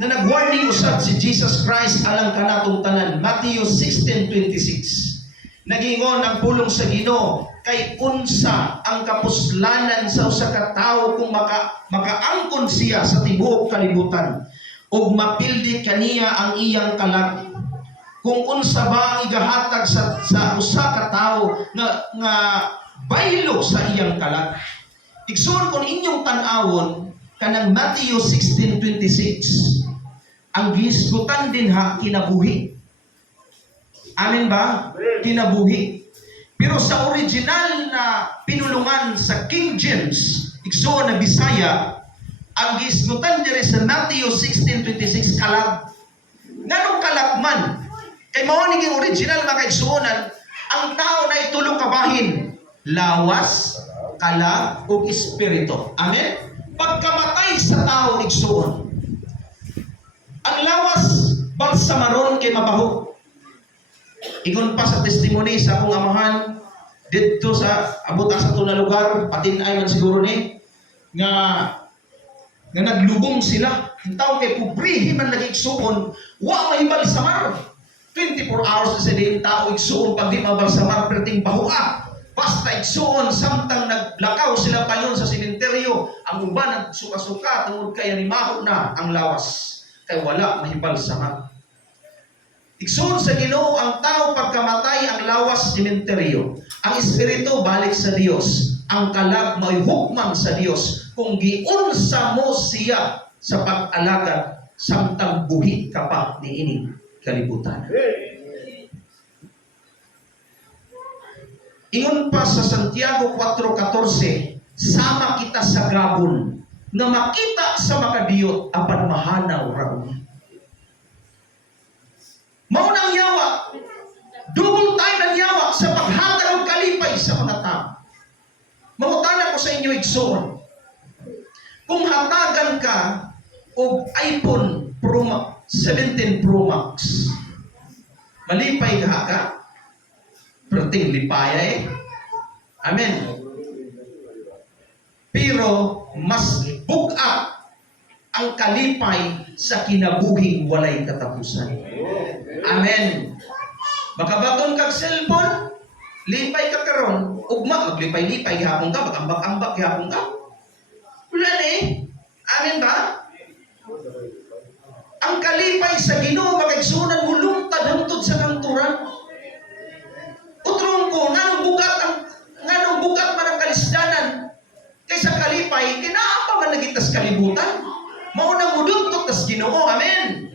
na nag-warning usab si Jesus Christ alang kanatong tanan. Matthew 16:26. Nagingon ang pulong sa Ginoo kay unsa ang kapuslanan sa usa ka tawo kung makaangkon siya sa tibuok kalibutan ug mapildi kaniya ang iyang kalag. Kung unsa ba ang igahatag sa usa ka tawo nga baylo sa iyang kalag. Igsoon kon inyong tan-awon kanang Matthew 16:26, ang gisgutan din ha kinabuhi. Amen ba? Kinabuhi. Pero sa original na pinulungan sa King James, igsoon na Bisaya, ang gisgutan dire sa Matthew 16:26 kalag. Nganong kalag man? Kay mao ning original mga igsuonan, ang tao na itulo ka bahin, lawas, kalag ug espiritu. Amen. Pagkamatay sa tao igsuon, ang lawas balsamaron kay mabaho. Ingon pa sa testimony sa akong amahan dito sa abot sa na lugar, patin-ay man siguro ni nga naglubong sila. Ang tao kay pobrihin man lagi igsuon, wa mahibalsamar. 24 hours sa din tao igsuon pag di mabalsamar perting bahua. Basta igsuon, samtang naglakaw sila payon sa simenteryo, ang uban nagsuka-suka, tungod kay animaho na ang lawas. Kay wala mahibalsamar. Igsuon sa Ginoo ang tao pagkamatay, ang lawas simenteryo. Ang espiritu balik sa Dios. Ang kalag may hukman sa Dios. Kung giunsa mo siya sa pag-alagad, samtang buhi ka pa ni ini kalibutan. Ingon pa sa Santiago 4:14, sama kita sa gabon nga makita sa makadiyot apan mahanaw raon. Mao nang yawa, double time ang yawa sa paghatag og kalipay sa mga tao. Mangutana ko sa inyo igsoon, kung hatagan ka og iPhone 17 Pro Max, malipay ka? Perting lipaya eh. Amen. Pero mas buka ang kalipay sa kinabuhing walay katapusan. Amen. Makabaton kag cellphone, lipay ka karon, ugma maglipay-lipay gihapon ka, magambak-ambak gihapon ka. Wala na eh. Amen ba? Ang kalipay sa Ginoo makaigsunan mo lungtad hangtod sa kanturan. Utrong ko, nganong bukat man ang kalisdanan kaysa kalipay, kinaapa man nagitas kalibutan. Maunang muduntok tas Ginoo. Amen.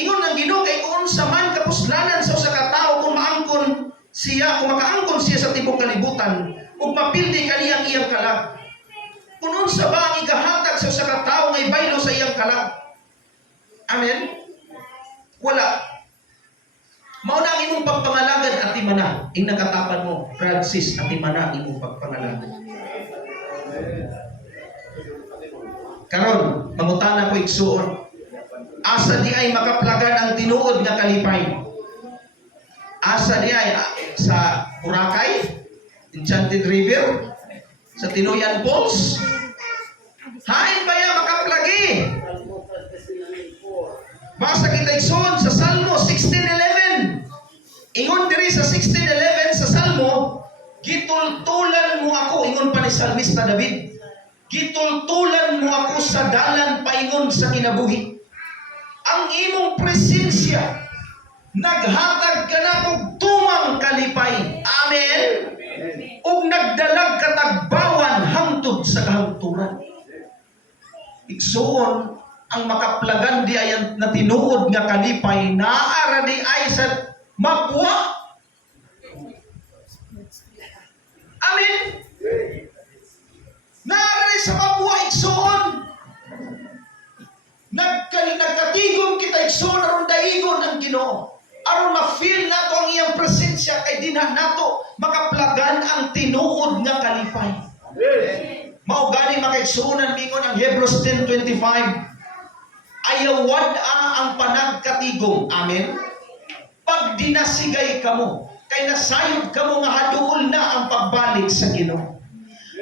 Ingon ng Ginoo kay kung sa man kapuslanan sa usa ka tawo kung maangkon siya, kung makaangkon siya sa tibok kalibutan, ug mapildi kaniyang iyang kalag. Kung unsa ba ang igahatag sa usa ka tawo ngay baylo sa iyang kalag? Amen. Wala. Mao na ang imong pagpangalagad at imana. Ing nakatapan mo, Francis, at imana imong pagpangalagad. Karon, mangutana ko igsuon. Asa di ay makaplagan ang tinuod nga kalipay? Asa di ay sa Boracay, Enchanted River, sa Tinoyan Falls? Hain ba yan makaplagi? Basta kita igsuon sa Salmo 16:11. Ingon diri sa 16:11 sa Salmo, gitultulan mo ako, ingon pa ni Salmista David, gitultulan mo ako sa dalan paingon sa kinabuhi. Ang imong presensya naghatag ka na kog tumang kalipay. Amen. Ug nagdalag katagbawan hangtod sa kahangturan. Igsuon ang makaplagan di ay na tinuod nga kalipay naara di ay sa mapwa. Amen. Naara di sa mapwa igsuon. Nagkatigom kita igsuon aron daigon ang Ginoo. Aron ma-feel nato ang iyang presensya kay dinha nato makaplagan ang tinuod nga kalipay. Mao gani makaigsuonan mingon ang Hebrews 10:25. Ayaw wad-a ang panagkatigom. Amen. Pag dinasigay kamo, kay nasayod kamo nga haduol na ang pagbalik sa Ginoo.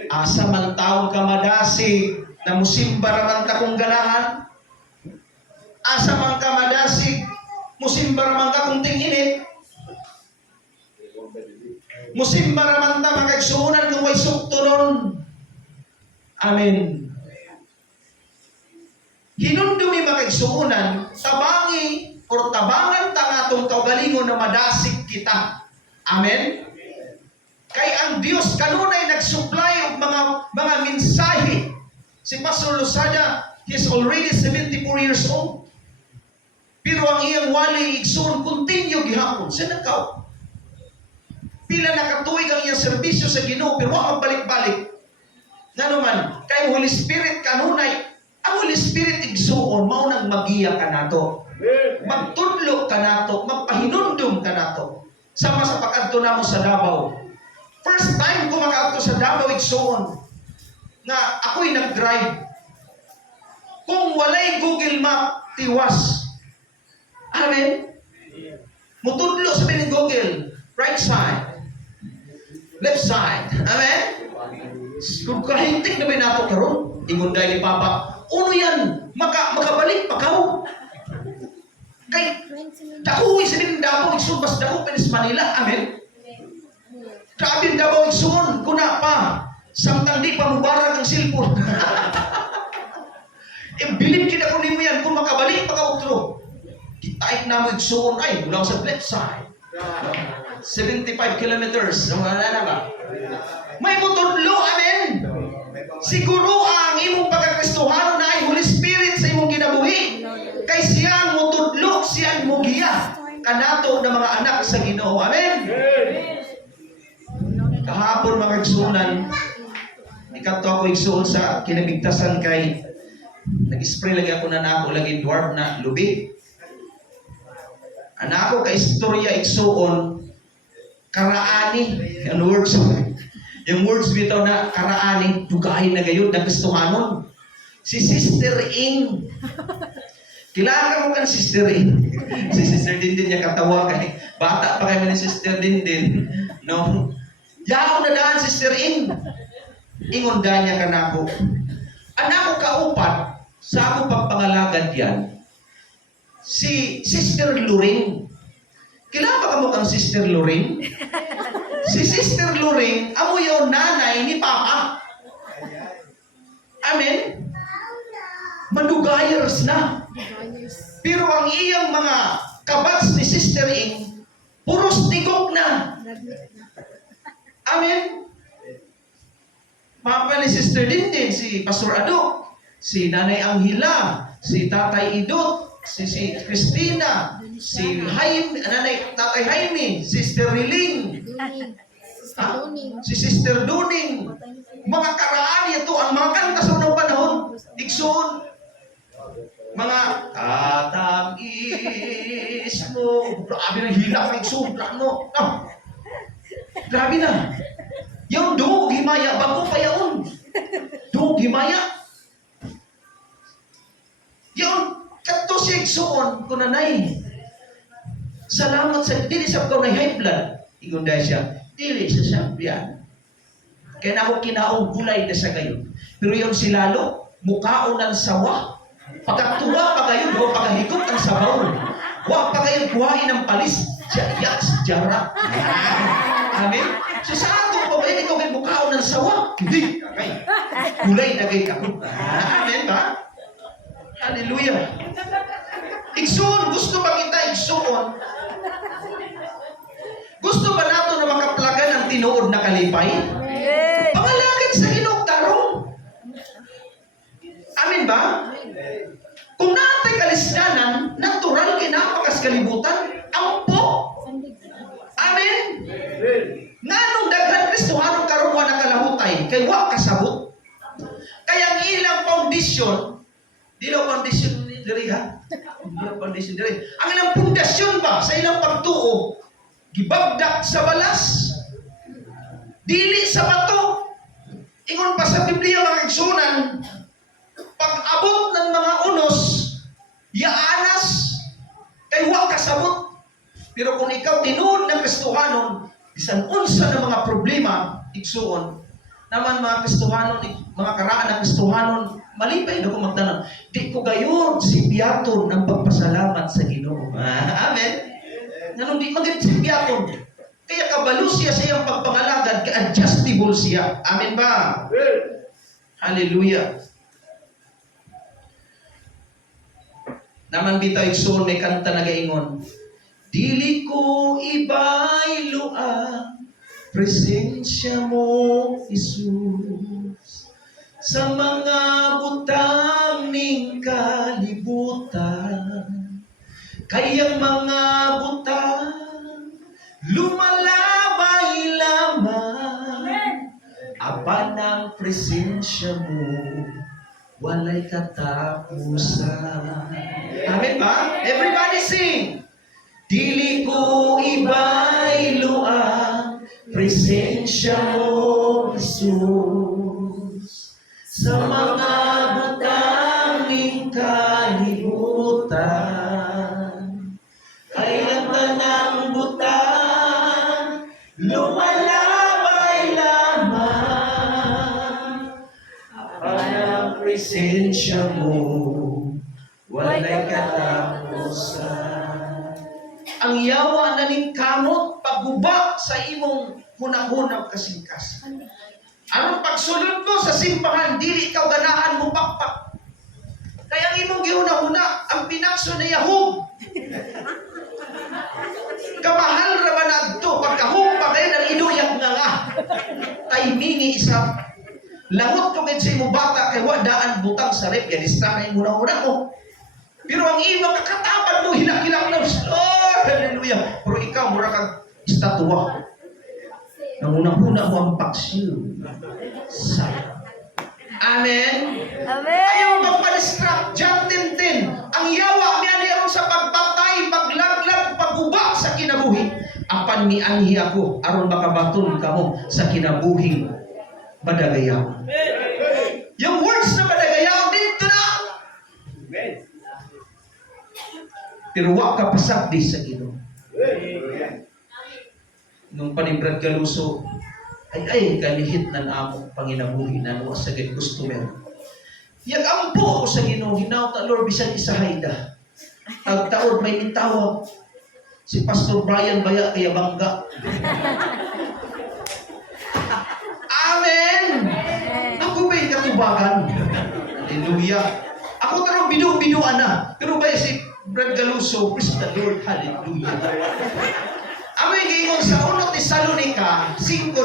Asa man taon ka madasig na musimba raman ka kung ganahan. Asa man ka madasig musimba raman ka kung tinginit. Musimba raman ta makaigsuonan kung way suktonon. Amen. Hinundumi makaigsuonan, tabangi or tabangan ta nga atong kaugalingon na madasig kita. Amen. Kay ang Dios kanunay nagsupply og mga mensahe. Si Pastor Losada, he's already 74 years old. Pero ang iyang wali igsoon continue gihapon. Sa nakaw. Pila nakatuig ang iyang serbisyo sa Ginoo pero wa magbalik-balik. Nanuman, kay Holy Spirit kanunay, ang Holy Spirit igsuon mao nang magiya ka nato. Magtudlo ka nato, magpahinundom ka nato. Sama sa pag-adto namo sa Davao. First time ko makaadto sa Davao igsuon nga ako'y nag-drive. Kung walay Google Map, tiwas. Amen. Mutudlo sa ni Google, right side, left side. Amen. Kung kahintik na ba nato karon, ingon dahil ni Papa, uno yan, makabalik pa kao. Kay, dakuwi sa din Davao, igsoon, mas dako penis Manila, amen? Grabe Davao, igsoon, kuna pa, samtang di pa mubarag ang silpon. Bilib kita kung di mo yan, kung makabalik pa kao tro. Kitait na mo igsoon, ay, mula sa left side. 75 kilometers, wala na ba? May mutudlo, amen? Siguro ang imong pagkakristohano na ay Holy Spirit sa imong kinabuhi. Kay siya ang mutudlo, siya ang mugiya kanato ng mga anak sa Ginoo. Amen? Kahapon mga igsuonan, ikato ako igsuon sa kinabigtasan kay nag-spray lagi ako na nako lagi dwarf na lubi. Anako ka istorya igsuon karaani ang words. Yung words bitaw na karaani, dugahin na gayon, nagustuhanon. Si Sister Ing. Kilala mo kan Sister Ing? Si Sister Dindin niya katawa kay. Bata pa kami ni Sister Dindin. No? Yaw na daan Sister Ing. Ingon da niya kanako. Anako kaupat, sa ako pagpangalagad yan, si Sister Luring. Kilala ka mo kang Sister Luring? Si Sister Luring, amo yung nanay ni Papa. Amen? Madugayers na. Pero ang iyang mga kabats ni Sister Ing, puros tigok na. Amen? Papa ni Sister Dindin, si Pastor Ado, si Nanay Anghila, si Tatay Idot, si Christina, si Jaime, Tatay Jaime, Sister Riling, si Sister Duning, mga karaan ito, ang mga kanta sa unang panahon, igsoon, mga tatamis mo, grabe na hila ka igsoon, no? Grabe na. Yung dungog himaya, bago pa yaon. Dungog himaya. Yung kato siya igsoon, kunanay. Salamat sa, dili sa pagkaw na high blood. Ingon dahil siya, dili sa sampian. Kaya na ako kinaong gulay na sa gayon. Pero yung si Lalo, mukhaon ng sawa. Pagkatuwa pa gayon, huwag pagkahigop ang sabaw. Huwag pa gayon kuhain ng palis. Yats, jara. Amen? So sa ato pa ba, ikaw may mukhaon ng sawa? Hindi. Gulay na gayon ako. Amen ba? Hallelujah. Igsoon, gusto ba kita igsoon tinuod na kalipay? Pangalagad sa Ginoo tarong. Amin ba? Kung natay kalisdanan, natural kinapakas kalibutan, ampo. Amen? Nganong daghan Kristohanong karon wa nakalahutay, kay wa kasabot. Kaya ang ilang foundation, di daw foundation diri ha? Di daw foundation diri. Ang ilang pundasyon ba sa ilang pagtuo, gibagdak sa balas, dili sa bato. Ingon pa sa Biblia mga igsunan, pag-abot ng mga unos, yaanas, kay wa kasabot. Pero kung ikaw tinuod ng Kristohanon, bisan unsa ng mga problema, igsuon, naman mga Kristohanon, mga karaan ng Kristohanon, malipay na ko magtanong, di ko gayon si biyaton ng pagpasalamat sa Ginoo. Amen? Ganun di maging si biyaton. Kaya kabalo siya sa iyang pagpangalagad, ka-adjustable siya. Amen ba? Hallelujah. Naman bitaw igsoon may kanta nagaingon, dili ko ibayloan presensya mo, Jesus, sa mga butang ning kalibutan. Kayang mga butang lumalabay lamang, apan ang presensya mo walay katapusan. Amen ba? Everybody sing! Dili ko ibayloan presensya mo, Jesus, sa mga butang ning kalibutan. Kaya tanang butang lumalabay lamang, apan ang presensya mo walay katapusan. Ang yawa na ning kamot pagguba sa imong hunang-hunang kasingkasan. Anong pagsulod mo sa simbahan, dili ikaw ganahan mo pakpak. Kaya ang imong gihuna-huna, ang pinakso na Yahoo. Kamahal raman agto, pagkahong pa kayo ng inuyag nga. Timingi isa. Langot ko kayo sa imong bata, kay wadaan butang sa rep, yan istrakayin muna-una mo. Pero ang imong kakatapan mo, hilak-hilak na, oh, hallelujah. Pero ikaw, mura kang estatwa. Nangunang-una mo ang paksiw. Sayang. Amen? Amen. Ayaw magpa-distract. John 10:10. Ang yawa niya niya sa pagpatay, paglaglag, pagguba sa kinabuhi. Apan mianhi ako, aron makabaton kamo sa kinabuhing madagayaw. Yung words na madagayaw, dito na. Pero wa ka pasabdi sa Ginoo. Nung panibrad Galuso, ay kalihit na naamong panginabuhi na nawa sa gay customer. Yagampo ako sa Ginoo, hinawta Lord bisan isahayda. Tagtaod may nitawag si Pastor Brian Baya kaya bangga. Amen. Ako ba'y katubagan? Hallelujah. Ako tarong bidu-biduan na. Pero ba si Brad Galuso, praise the Lord, hallelujah. Amoy gingon sa 1 Tesalonica 5:18,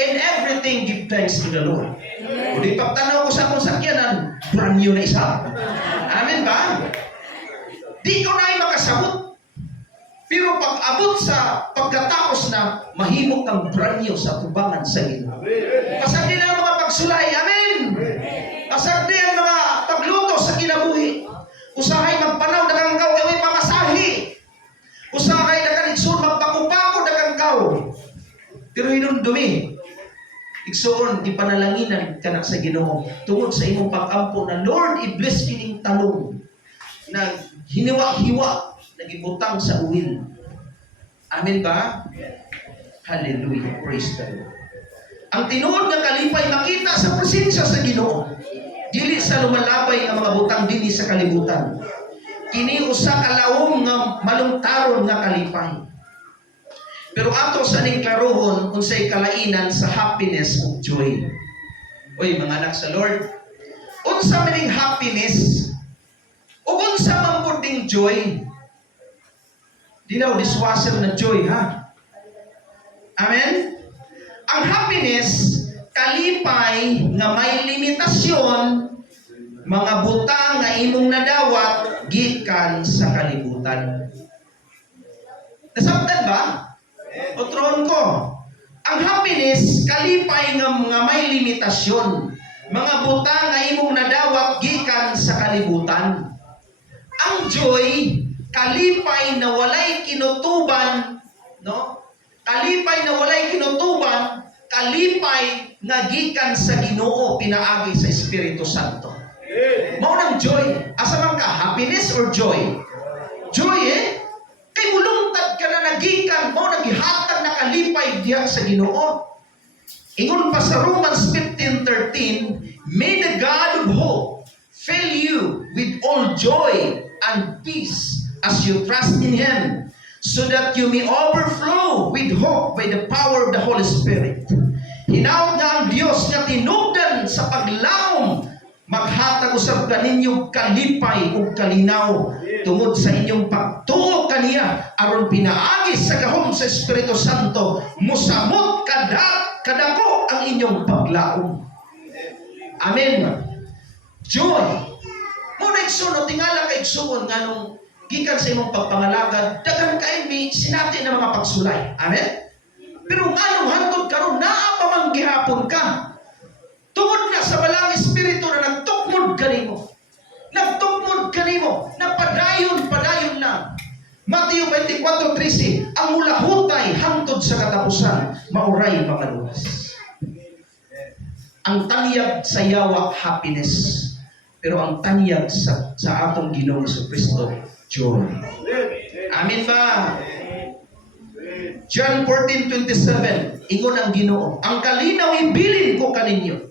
in everything give thanks to the Lord. Kung di pagtanaw ko sa akong sakyanan, brand new na isa. Amen ba? Di ko na makasabot. Pero pag abot sa pagkatapos na, mahimok kang brand new sa tubangan sa Ginoo. Pasagdi na ang mga pagsulay, amen. Pasagdi ang mga pagluto sa kinabuhi. Usahay magpanaw dagang kaw kay pamasahi. Usahay dagang igsoon magpakupako dagang kaw. Pero hinumdumi. Igsoon ipanalanginan kana sa Ginoo tungod sa imong pag-ampo na Lord i-bless kining talong na hiniwa-hiwa nagibutang sa uwil. Amen ba? Hallelujah. Praise the Lord. Ang tinuod nga kalipay makita sa presensya sa Ginoo. Dili sa lumalabay nga mga butang dinhi sa kalibutan. Kini usa ka lawom nga malungtaron nga kalipay. Pero ato sa ning klarohon unsay kalainan sa happiness ug joy. Oy mga anak sa Lord, unsa maning happiness ug unsa man pud ding joy? Di daw dishwasher na joy ha. Amen. Ang happiness kalipay nga may limitasyon, mga butang nga imong nadawat gikan sa kalibutan. Nasabtan ba? Otron ko. Ang happiness kalipay nga may limitasyon, mga butang nga imong nadawat gikan sa kalibutan. Ang joy kalipay na walay kinutuban, no? Kalipay na walay kinutuban, kalipay nga gikan sa Ginoo pinaagi sa Espiritu Santo. Mao nang joy. Asa man ka, happiness or joy? Joy kay mulungtad ka na nagikan mo nagihatag na kalipay diha sa Ginoo. Ingon pa sa Romans 15:13, may the God of hope fill you with all joy and peace as you trust in Him, so that you may overflow with hope by the power of the Holy Spirit. Hinaot nga ang Dios nga tinubdan sa paglaom maghatag usab kaninyo kalipay ug kalinaw tungod sa inyong pagtuo kaniya aron pinaagi sa gahom sa Espiritu Santo musamot kadako ang inyong paglaom. Amen. Joy. Muna igsuno tingala kay igsuon nganong gikan sa imong pagpangalagad daghan kay mi sinati na mga pagsulay. Amen. Pero nganong hantod karon naa pa man gihapon ka. Tungod na sa balang espiritu na nagtukmod kanimo. Nagtukmod kanimo, napadayon lang. Mateo 24:13, ang mulahutay hangtod sa katapusan, mauray pamaluwas. Ang tanyag sa yawa, happiness. Pero ang tanyag sa atong Ginoong Jesucristo, joy. Amen ba? John 14:27, ingon ang Ginoo, ang kalinaw ibilin ko kaninyo.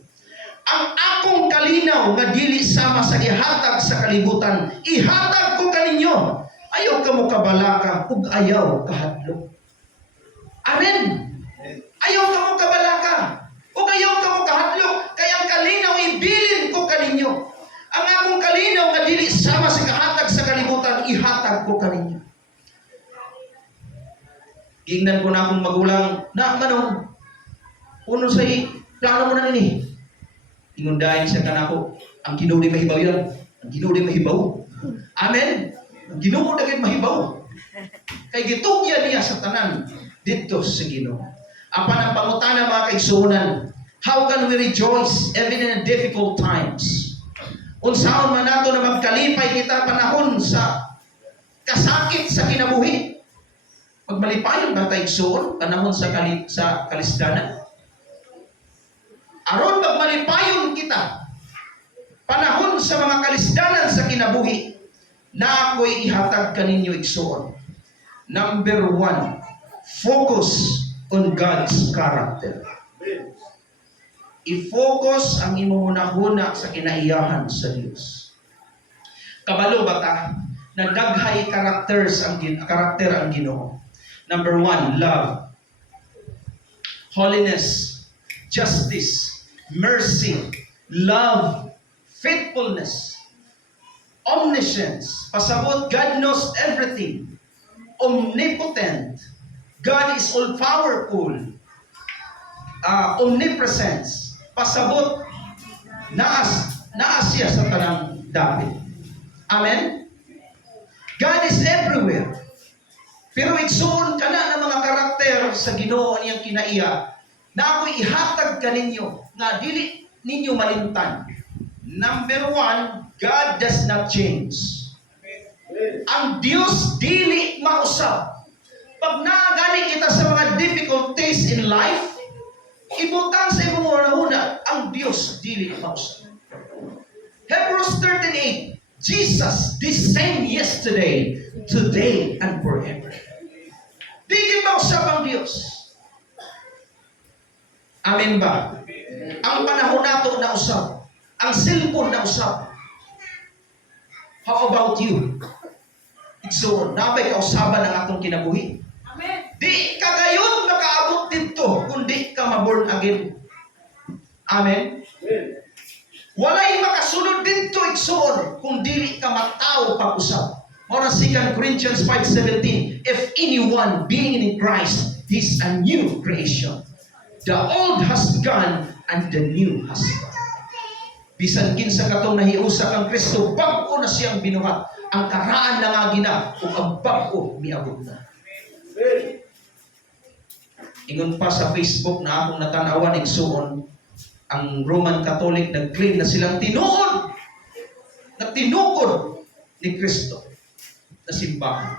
Ang akong kalinaw nga dili sama sa ihatag sa kalibutan, ihatag ko kaninyo. Ayaw ka mo kabalaka ug ayaw kahadlok. Amen. Ayaw ka mo kabalaka ug ayaw ka mo kahadlok, kaya ang kalinaw ibilin ko kaninyo. Ang akong kalinaw nga dili sama sa kahatag sa kalibutan, ihatag ko kaninyo. Gingnan ko na akong magulang, na manong, uno sa plano mo na nini. Ingundahin siya kanako, ang Ginoo di mahibaw yan. Ang Ginoo di mahibaw. Amen. Ang Ginoo dagit mahibaw. Kay gitugyan niya sa tanan dito sa Ginoo. Apan ang pangutana mga kaigsuonan, how can we rejoice even in difficult times? Unsaon man nato na magkalipay kita panahon sa kasakit sa kinabuhi? Pagmalipayon ba tayo igsuon panahon sa kalisdanan? Aron magmalipayon kita panahon sa mga kalisdanan sa kinabuhi, na ako'y ihatag kaninyo igsuon. Number 1, focus on God's character. I-focus ang imong hunahuna sa kinaiyahan sa Dios. Kabalo bata na daghay karakter ang Ginoo. Number 1, love, holiness, justice, mercy, love, faithfulness, omniscience. Pasabot, God knows everything. Omnipotent. God is all-powerful. Omnipresence. Pasabot, naas siya sa tanang dapit. Amen? God is everywhere. Pero igsuon ka na ng mga karakter sa Ginoo niyang kinaiya na ako'y ihatag kaninyo nga dili ninyo malimtan. Number 1, God does not change. Ang Dios dili mausab. Pag naagani kita sa mga difficulties in life, ibutang sa imong una, ang Dios dili mausab. Hebrews 13:8, Jesus the same yesterday, today, and forever. Dili mausab ang Dios. Amen ba? Ang panahon nato na usab. Ang cellphone na usab. How about you? So, nabay kausaban ang atong kinabuhi. Amen. Di ka gayon makaabot dito kung di ka ma-born again. Amen? Walay makasunod dito igsoon kung dili ka matao pag-usab. Mora 2 Corinthians 5:17, if anyone being in Christ, he's a new creation. The old has gone and the new has come. Bisan kinsa katong nahiusa kang Kristo, bag-o na siyang binuhat. Ang karaan na nga gina, ug ang bag-o miabot na. Ingon pa sa Facebook na akong natanawan igsuon, ang Roman Catholic nag-claim na silang tinuod, na tinukod ni Kristo na simbahan.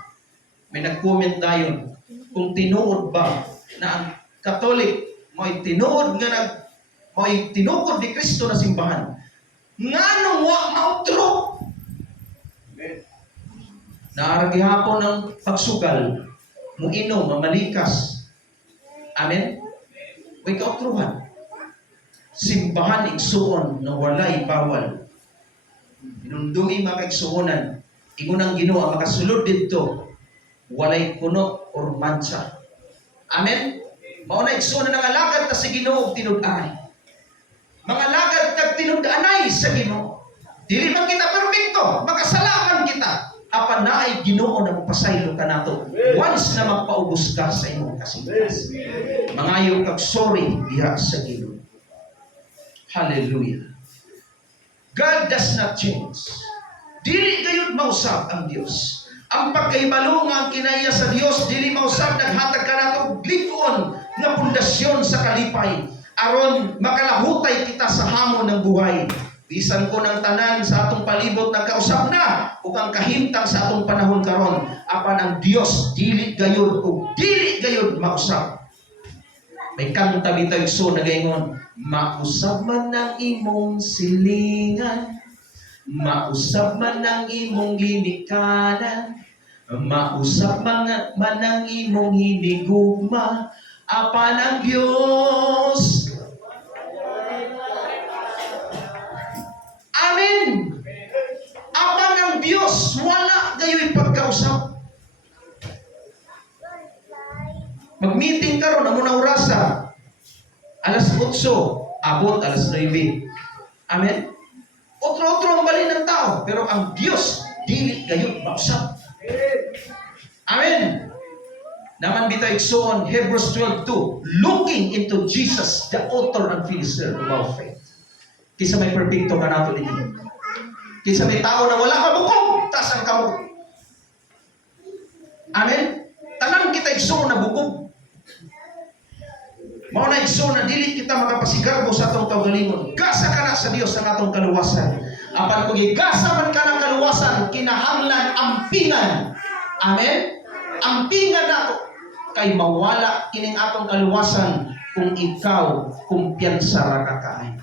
May nag-comment dayon, kung tinuod ba na ang Catholic may tinuod nga may tinukod ni Kristo na simbahan, nganong wa mautro? Naaragi hapon ng pagsugal, muinom, mamalikas. Amen? Huwag kautruhan. Simbahan igsuon na walay bawal. Inundungi mga kaigsuonan, ingunang Ginoo makasulod dito, walay kunot or mansa. Amen? Mauna igsuonan ng alagad ta sa Ginoo tinud-anay. Mga alagad kag tinud-anay sa Ginoo. Dili man kita perfecto, makasalaman kita. Apan naay Ginoo na magpasaylo ka nato. Once na magpaubos ka sa imong kasintas. Mangayo kag sorry diha sa Ginoo. Hallelujah. God does not change. Dili gayud mausab ang Dios. Ang pagkahibalo nga ang kinaiya sa Dios, dili mausab naghatag ka nato lig-on nga pundasyon sa kalipay aron makalahutay kita sa hamon ng buhay. Bisan ko ng tanan sa atong palibot nagkausap na ug ang kahimtang sa atong panahon karon, apan ang Dios dili gayud ug dili gayud mausab. May kanta bitaw igsoon nagaingon, mausab man ang imong silingan, mausab man ang imong ginikanan, mausab man ang imong hinigugma, apan ang Dios. Amen. Apan ang Dios wala gayoy pagkausap. Mag-meeting karon amo na orasa. Alas 8, abot alas 9. Amen. Otro-otro ang balin ng tao, pero ang Dios dili gayoy mausap. Amen. Naman bitaw igsoon Hebrews 12:2, looking into Jesus, the author and finisher of our faith. Kisa may perfecto ka nato ninyo. Kisa may tao na wala kabukog, tas ang kamot. Amen? Tanan kita igsoon na bukog. Mao na igsoon na dili kita makapasigarbo sa atong kaugalingon. Gasa ka na sa Dios ang atong kaluwasan. Apan kung igasa man ka ng kaluwasan, kinahanglan ampingan. Amen? Ampingan nato kay mawala kining atong kaluwasan kung ikaw kumpiyansa ra ka kaayo.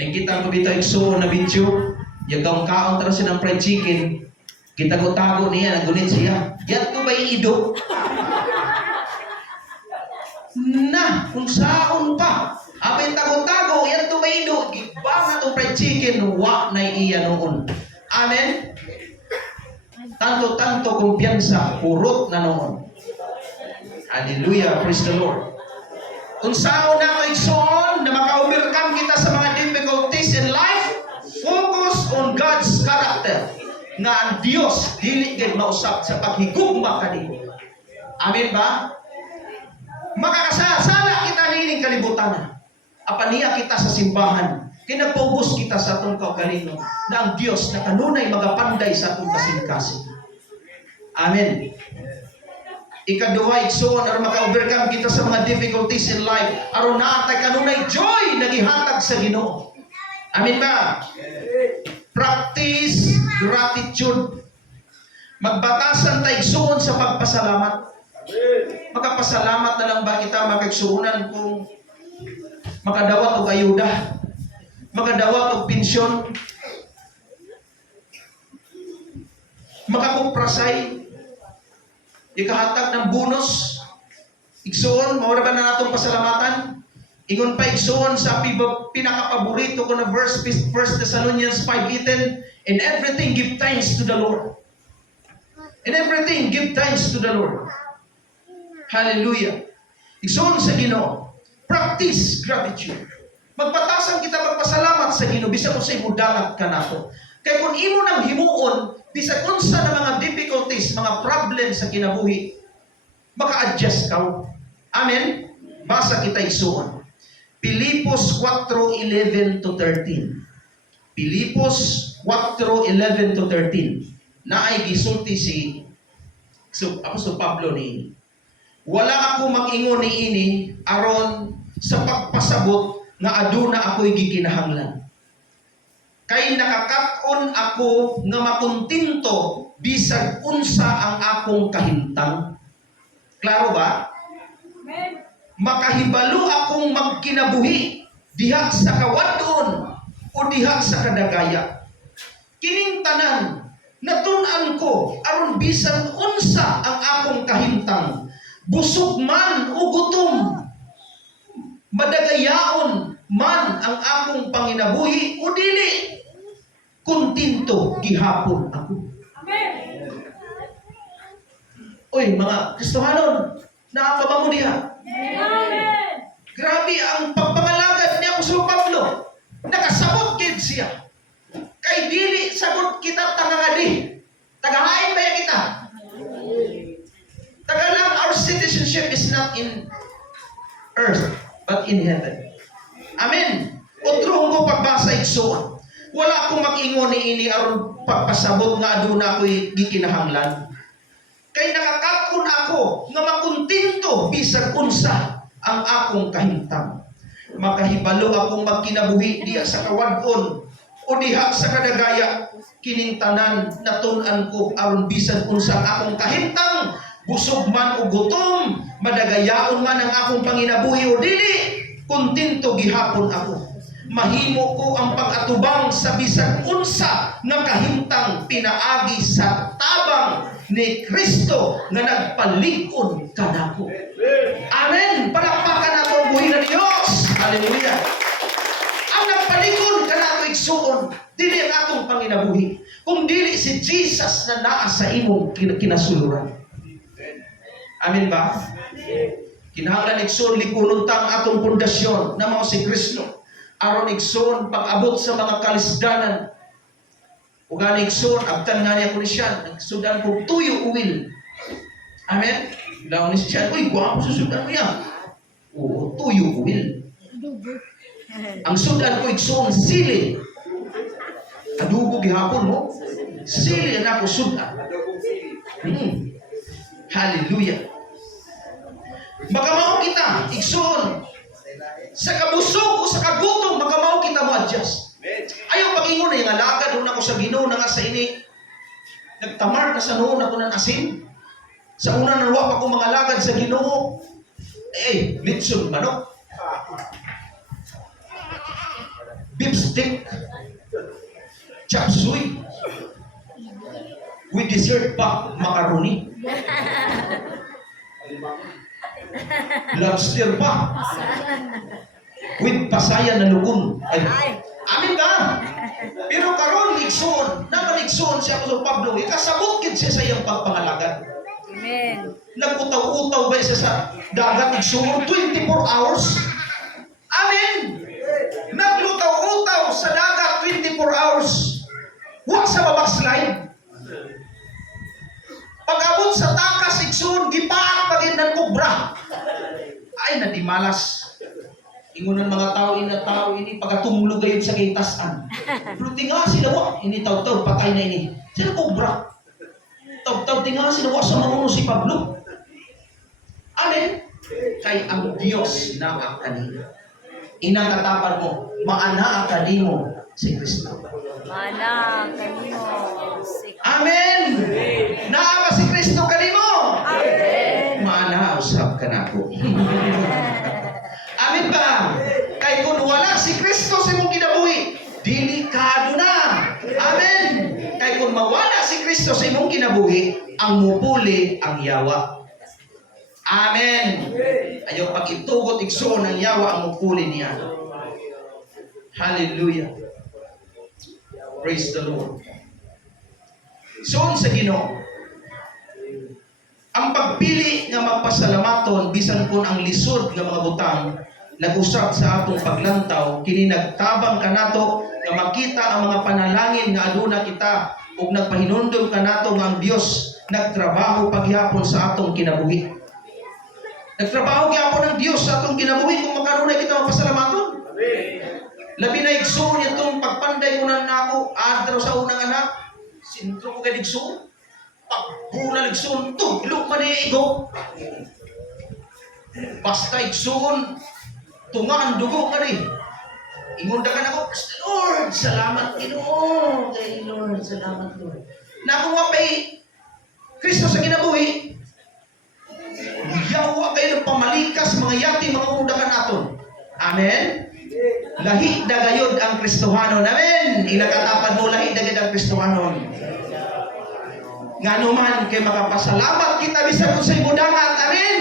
May kita ko bitaw igsoon na video, yung kaon tara siya ng fried chicken, kita-tago niya, nagunit siya. Yan ko ba'y ido? Na, kung saon pa. Apay tago-tago, yan to ba'y ido? Gibang na itong fried chicken, wa na iya noon. Amen? Tanto-tanto kumpiyansa, purot na noon. Hallelujah, praise the Lord. Kung saan na igsoon na maka-overcome kita sa mga difficulties in life, focus on God's character. Nga ang Diyos dili gid mausap sa paghigugma kanimo. Amen ba? Makakasala kita nining kalibutan. Apan niya kita sa simbahan. Kinapubos kita sa atong kaugalingon na ang Diyos na kanunay magapanday sa atong kasing-kasing. Amen. Ikaduha, igsoon aron maka-overcome kita sa mga difficulties in life aron naatay kanunay joy na gihatag sa Ginoo. Amen ba? Practice gratitude. Magbatasan ta igsoon sa pagpasalamat. Magpasalamat na lang ba kita makaigsuonan kung makadawat og ayuda, makadawat og pensyon, makakuprasay, ikahatag ng bonus, igsoon, mawala ba na natong pasalamatan? Ingon pa igsoon sa pinakapaborito ko na verse, 1 Thessalonians 5:18, in everything give thanks to the Lord. In everything give thanks to the Lord. Hallelujah. Igsoon sa Ginoo, practice gratitude. Magpatasan kita magpasalamat sa Ginoo bisan kung sa imo dagat ka nato. Kay kung imo nang himuon bisan unsa na mga difficulties, mga problems sa kinabuhi, maka-adjust ka. Amen? Basa kita igsuon. Pilipos 4:11 to 13. Pilipos 4:11 to 13. Naay gisulti si Apostol Pablo ni wala ako mag-ingon ni ini aron sa pagpasabot nga aduna ako'y gikinahanglan. Kay nakakaton ako nga makuntinto bisag unsa ang akong kahimtang. Klaro ba? Makahibalo akong magkinabuhi diha sa kawadon o diha sa kadagaya. Kining tanan natun-an ko aron bisan unsa ang akong kahimtang, busog man o gutom, madagayaon man ang akong panginabuhi o dili, kuntinto gihapon ako. Oy mga Kristohanon, naapa mo diha? Grabe ang pagpangalagad ni Apostol Pablo. Nakasabot gid siya. Kay dili sabot kita tangangadi. Tagahain ba kita? Tagalang our citizenship is not in earth but in heaven. Amen. Utro ko pagbasa igsoon. Wala akong mag-ingon ni ini aron pagpasabot nga aduna ako'y gikinahanglan. Kay nakakakon ako nga makuntinto bisag unsa ang akong kahimtang. Makahibalo akong magkinabuhi diha sa kawadon o diha sa kadagaya. Kining tanan natun-an ko aron bisan unsa ang akong kahimtang, busog man o gutom, madagayaon man ang akong panginabuhi o dili, kuntinto gihapon ako. Mahimo ko ang pag-atubang sa bisan unsa nga kahimtang pinaagi sa tabang ni Kristo nga nagpalig-on kanako. Amen. Palakpakan nato ang buhi ng Diyos. Hallelujah. Ang nagpalig-on kanako igsuon, dili ang atong panginabuhi, kung dili si Jesus na naa sa imong kinasuluran. Amen ba? Kinahanglan igsuon likunon ta ang atong pundasyon na mao si Kristo. Aron igsuon pag-abot sa mga kalisdanan. Ug ani igsuon abtan nga niya ko ni siya, nagsudan ko tuyo uwil. Amen. Laon ni siya, uy, guwapo sa sudan mo yan. Oo, tuyo uwil. Ang sudan ko igsuon sili. Adubo gihapon mo. Sili na ko sudan. Hallelujah. Makamao kita igsuon sa kabusog o sa kagutom, makamao kita mo adjust. Ayaw pag-ingon na yung alagad, una ko sa Ginoo na nga sa ini, nagtamar na sa noon ako ng asin. Sa una naluwa pa ko mga alagad sa Ginoo, litson manok, beef stick, chop suey, with dessert pa, macaroni, lobster pa, with pasaya na lukon. Amin ba? Pero karon igsoon, naman igsoon siya Apostol Pablo, ikasabot gid siya sa iyang pagpangalagad. Amen. Nagutaw-utaw ba siya sa dagat igsoon 24 hours? Amen. Naglutaw-utaw sa dagat 24 hours. Wa sa babackslide. Pag-abot sa takas igsoon, gipaak pa gid ng kubra. Ay nadimalas. Ingunan mga tao ini pagkatumulog gayon sa kitasan. Pero tinga sila wa, ini taw-taw patay na ini. Sila kubra. Taw-taw tinga sila wa sa mamuno si Pablo. Amen. Kay ang Dios na kanina. Inang katapan mo, maana kanimo si Kristo. Maana kanimo si Amen. Naa ba si Kristo kanimo? Amen. Maana usab kanako. Amin ba? Kay kung wala si Kristo sa imong kinabuhi, delikado na. Amen. Kay kung mawala si Kristo sa imong kinabuhi, ang mupuli ang yawa. Amen. Ayaw pag itugot igsoon ng yawa ang mupuli niya. Hallelujah. Praise the Lord. Soon sa Ginoo, ang pagpili nga magpasalamaton bisan kun ang lisod nga mga butang nag-usap sa atong paglantaw, kini nagtabang kanato nga makita ang mga panalangin nga aduna kita ug nagpahinumdom kanato nga ang Dios nagtrabaho paghihapon sa atong kinabuhi. Nagtrabaho gyapon ng Dios sa atong kinabuhi kung makanunay kita mapasalamaton. Labi na igsoon itong pagpanday ko na nako adto sa unang anak. Sintro ko kay igsoon. Pagbulan igsoon to, ilok man igo. Basta igsoon tunga ang dugo ka rin. Ingon ka na ako, Lord, salamat Ginoo. Kay Lord, salamat Lord. Nakuha kay Kristo sa kinabuhi. Yawa kayo ng pamalikas, mga yati, mga undakan naton. Amen? Lahi dagayod ang Kristohanon. Amen? Ilakatapan mo, lahi dagayod ang Kristohanon. Nga naman, kay makapasalamat kita bisag kung sa imudangat. Amen?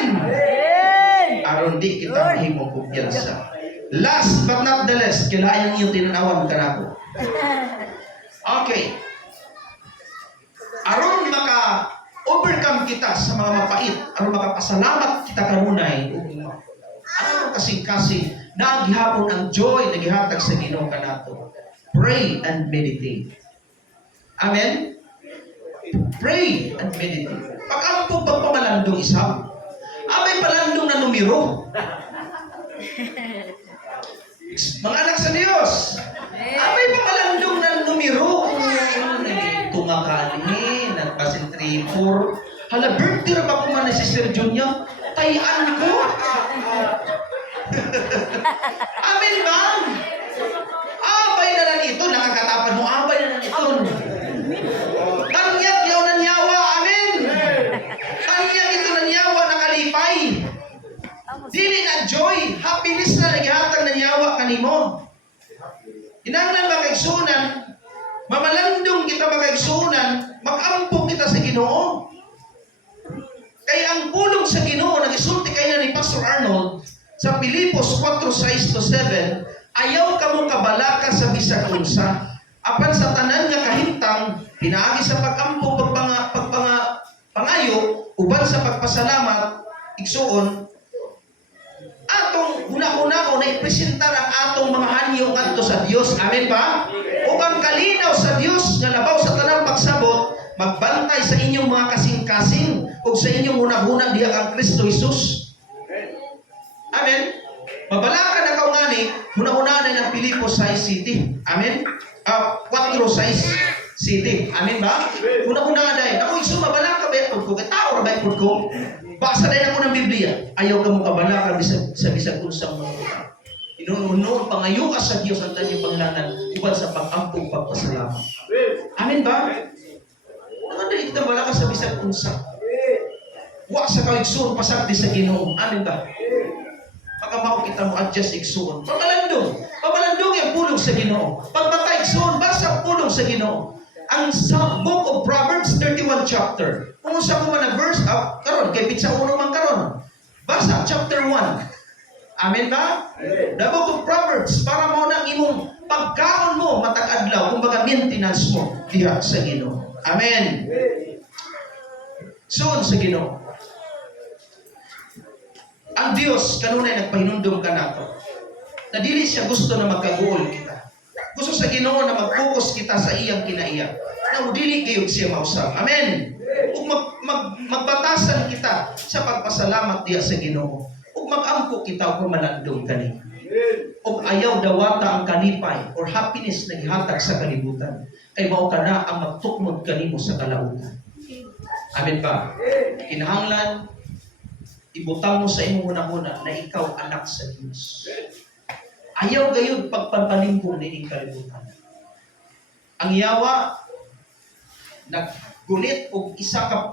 Aron di kita mahimong kumpiyansa. Last but not the least, kailangan yung tinanawan ka na ako. Okay. Aron maka-overcome kita sa mga mapait, aron makapasalamat kita kanunay, aron kasing-kasing, naghihapon ang joy na gihatag sa Ginoo kanato. Pray and meditate. Amen? Pray and meditate. Pag-ampo pagpamalandong isang, abay palandong na numero. Mga anak sa Diyos, abay pamalandong na numero. Tumakani, nagpasin 3-4. Hala, birthday ra ba kuman ni Sister Junya? Tayan ko. Amen ba? Abay na lang ito, nakakatapan mo, abay na lang ito. Tanyag yaw ng yawa, amen. Tanyag ito ng yawa, nakalipay. Dili na joy, happiness na naghihatag ng yawa kanimo. Inanglan ba kaigsunan, mamalandong kita ba kaigsunan, mag-ampo kita sa Ginoo. Kaya ang pulong sa Ginoo, nag-isulti kayo ni Pastor Arnold, sa Pilipos 4:6-7, ayaw ka mo kabalaka sa bisag unsa. Apan sa tanan nga kahimtang, pinaagi sa pag-ampo, pangayo, uban sa pagpasalamat, igsuon, atong una-una ko na ipresentar ang atong mga hanyo ngadto sa Dios. Amen ba? Upang kalinaw sa Dios nga labaw sa tanang pagsabot, magbantay sa inyong mga kasing-kasing ug sa inyong hunahuna diha kang Kristo Jesus. Amen. Mabalakan na kau ngani, hunahuna na ng Pilipos 6 City. Amen. 4:6 City. Amen ba? Hunahuna na dai. Ako isu mabalaka ba ko kay tao ra ba ko? Basa din ako ng Biblia. Ayaw ka mo kabalaka sa bisag unsang mga. Inuno pangayo ka sa Dios ang tanyong panglanan uban sa pag-ampong pagpasalamat. Amen ba? Naman dili kita balaka sa bisag unsa. Wa sa kaigsoon pasagdi sa Ginoo. Amen ba? Pagkamaw kita mo adjust igsoon. Pamalandong yung pulong sa Ginoo. Pagbatay igsoon basta pulong sa Ginoo. Ang sa book of Proverbs 31 chapter. Kung sa ko man na verse karon kay pitsa uno man karon. Basa chapter 1. Amen ba? The book of Proverbs para mo nang imong pagkaon mo matag adlaw kumbaga maintenance mo diha sa Ginoo. Amen. Soon sa Ginoo. Ang Dios kanunay nagpahinumdum ka nato. Na dili siya gusto na magkaguol kita. Gusto sa Ginoo na mag-focus kita sa iyang kinaiya. Na dili kayo siya mausap. Amen. Ug magbatasan kita sa pagpasalamat diya sa Ginoo. Ug mag-ampo kita kung malandong kani. Ug ayaw dawata ang kalipay or happiness na gihatag sa kalibutan. Kay mao kana ang magtukmod kanimo sa kalautan. Amen ba? Kinahanglan ibutang mo sa imong una-una na ikaw anak sa Diyos. Ayaw gayud pagpapalimpong ni kalibutan. Ang yawa naggunit og isa ka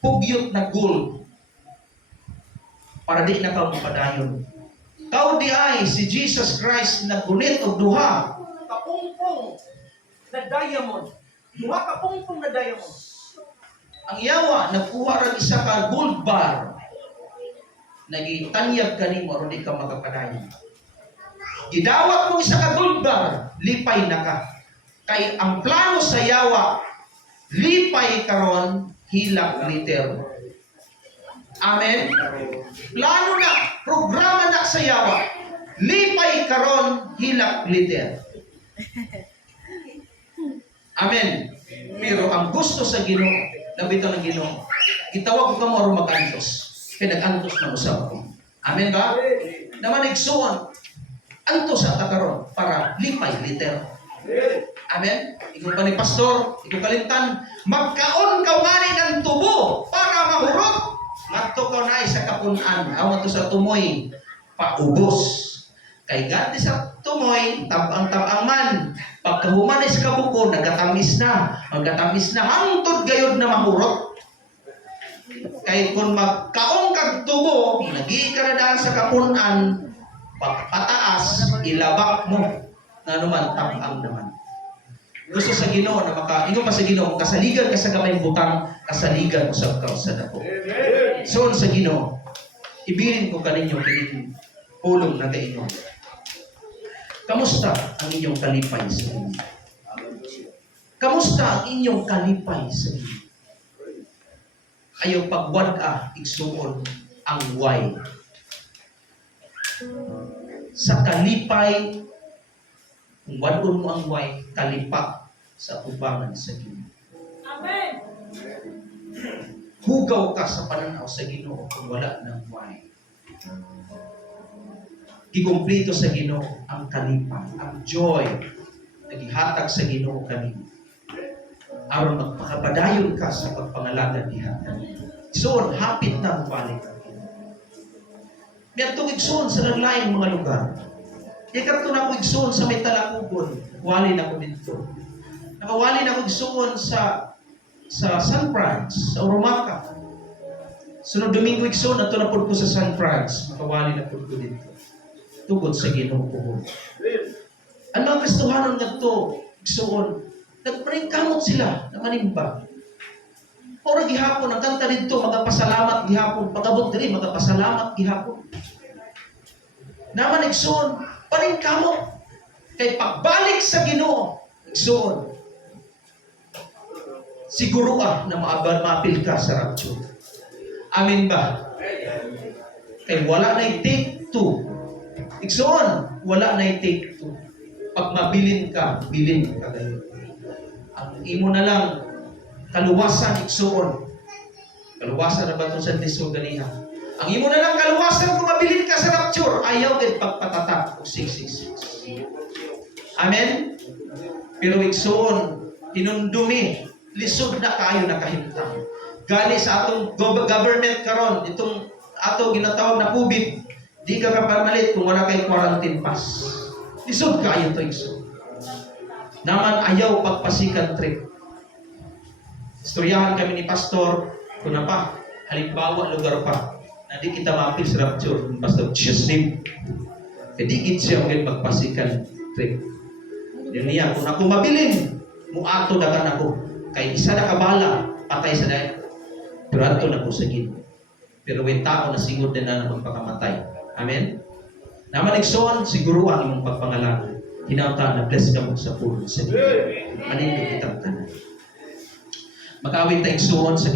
pugyot na gold para di na ka mapadayon. Tao di ay si Jesus Christ naggunit og duha ka pungpong na diamond. Duha ka pungpong na diamond. Ang yawa nagkuha ra isa ka gold bar. Nagitanyag kanimo aron di ka makapadayon. Gidawat mo isa ka gold bar, lipay na ka. Kay ang plano sa yawa, lipay karon, hilak liter. Amen? Plano na, programa na sa yawa, lipay karon, hilak liter. Amen? Pero ang gusto sa Ginoo, nabitaw ng Ginoo, itawag ko ka mo aron mag-antos. Kaya nag-antos na usap ko. Amen ba? Naman igsuon, antos sa takaron para lipay liter. Amen? Ikaw pa ni pastor, ikaw kalimtan, magkaon ka ngani ng tubo para mahurot. Ngadto ka na sa kapunan, awan to sa tumoy, paubos. Kay gati sa tumoy, tabang-tabang man. Pagkahuman ay sa kabuko, nagatamis na. Magatamis na, hangtod gayod na mahurot. Kay kung magkaong kag tubo, lagi ka na daan sa kapunan, pagpataas, ilabak mo. Na naman, tabang naman. Gusto sa Ginoo na ingon pa sa Ginoo, kasaligan ka sa gamayng butang, kasaligan usab ka sa dako. So sa Ginoo, ibilin ko kaninyo kining pulong na kaingon. Kamusta ang inyong kalipay sa Ginoo? Kamusta ang inyong kalipay sa Ginoo? Ayaw pagwad igsuon ang why. Sa kalipay, kung wadon mo ang why, kalipak sa ubangan sa Ginoo. Amen. Hugaw ka sa pananaw sa Ginoo kung wala ng why. Gikumpleto sa Ginoo ang kalipay, ang joy, nagihatag sa Ginoo kanimo. Aron magpakapadayon ka sa pagpangalagan diha. Igsoon, hapit na ang balik ang Ginoo. Miyadtong igsoon sa lain mga lugar. Ikaw na ko igsoon sa may Talakugon, wali na ko dito. Nakawali na ko igsoon sa San Franz, sa Oromaca. Sunod Domingo igsoon, ato na po ko sa San Franz, nakawali na po ko dito. Tugod sa Ginoo ko. Ang mga Kristohanon nga to, igsoon, nagparing kamot sila na manimba. Ora gihapon, ang kanta dito, magapasalamat gihapon. Pagabot diri, magapasalamat gihapon. Naman igsoon, paring kamot. Kay pagbalik sa Ginoo, igsoon, siguro na maapil ka sa rapture. Amin ba? Kay wala na take two. Igsoon, wala na take two. Pag mabilin ka, bilin ka gayon. Ang imo na lang, kaluwasan, igsoon. Kaluwasan na ba ito sa Tiso ganiha? Ang imo na lang kaluwasan kung mabilin ka sa rapture, ayaw din pagpatatak o 666. Amen? Pero igsoon, hinundumi, lisod na kayo nakahintang. Gani sa atong government karon, itong ato ginatawag na COVID, di ka kapamalit kung wala kay quarantine pass. Lisod kayo to igsoon. Naman ayaw pagpasikan trip. Istoryahan kami ni pastor, kung na pa, halimbawa lugar pa, na di kita mapil sa rapture, ni Pastor Tuesday. Kaya di gid siya magpasikan trip. Yun niya, kung ako mabilin, muato na ka na ko. Kay isa na kabala, patay sa dahil. Pero ato na ko sa Ginoo. Pero may tao na siguro din na magpakamatay. Amen? Naman igsoon, siguro ang imong pagpangalanan. Hinauta na bless ka mo sa pulo sa Ginoo. Maninyo kitang tanan. Makawit tayong igsoon sa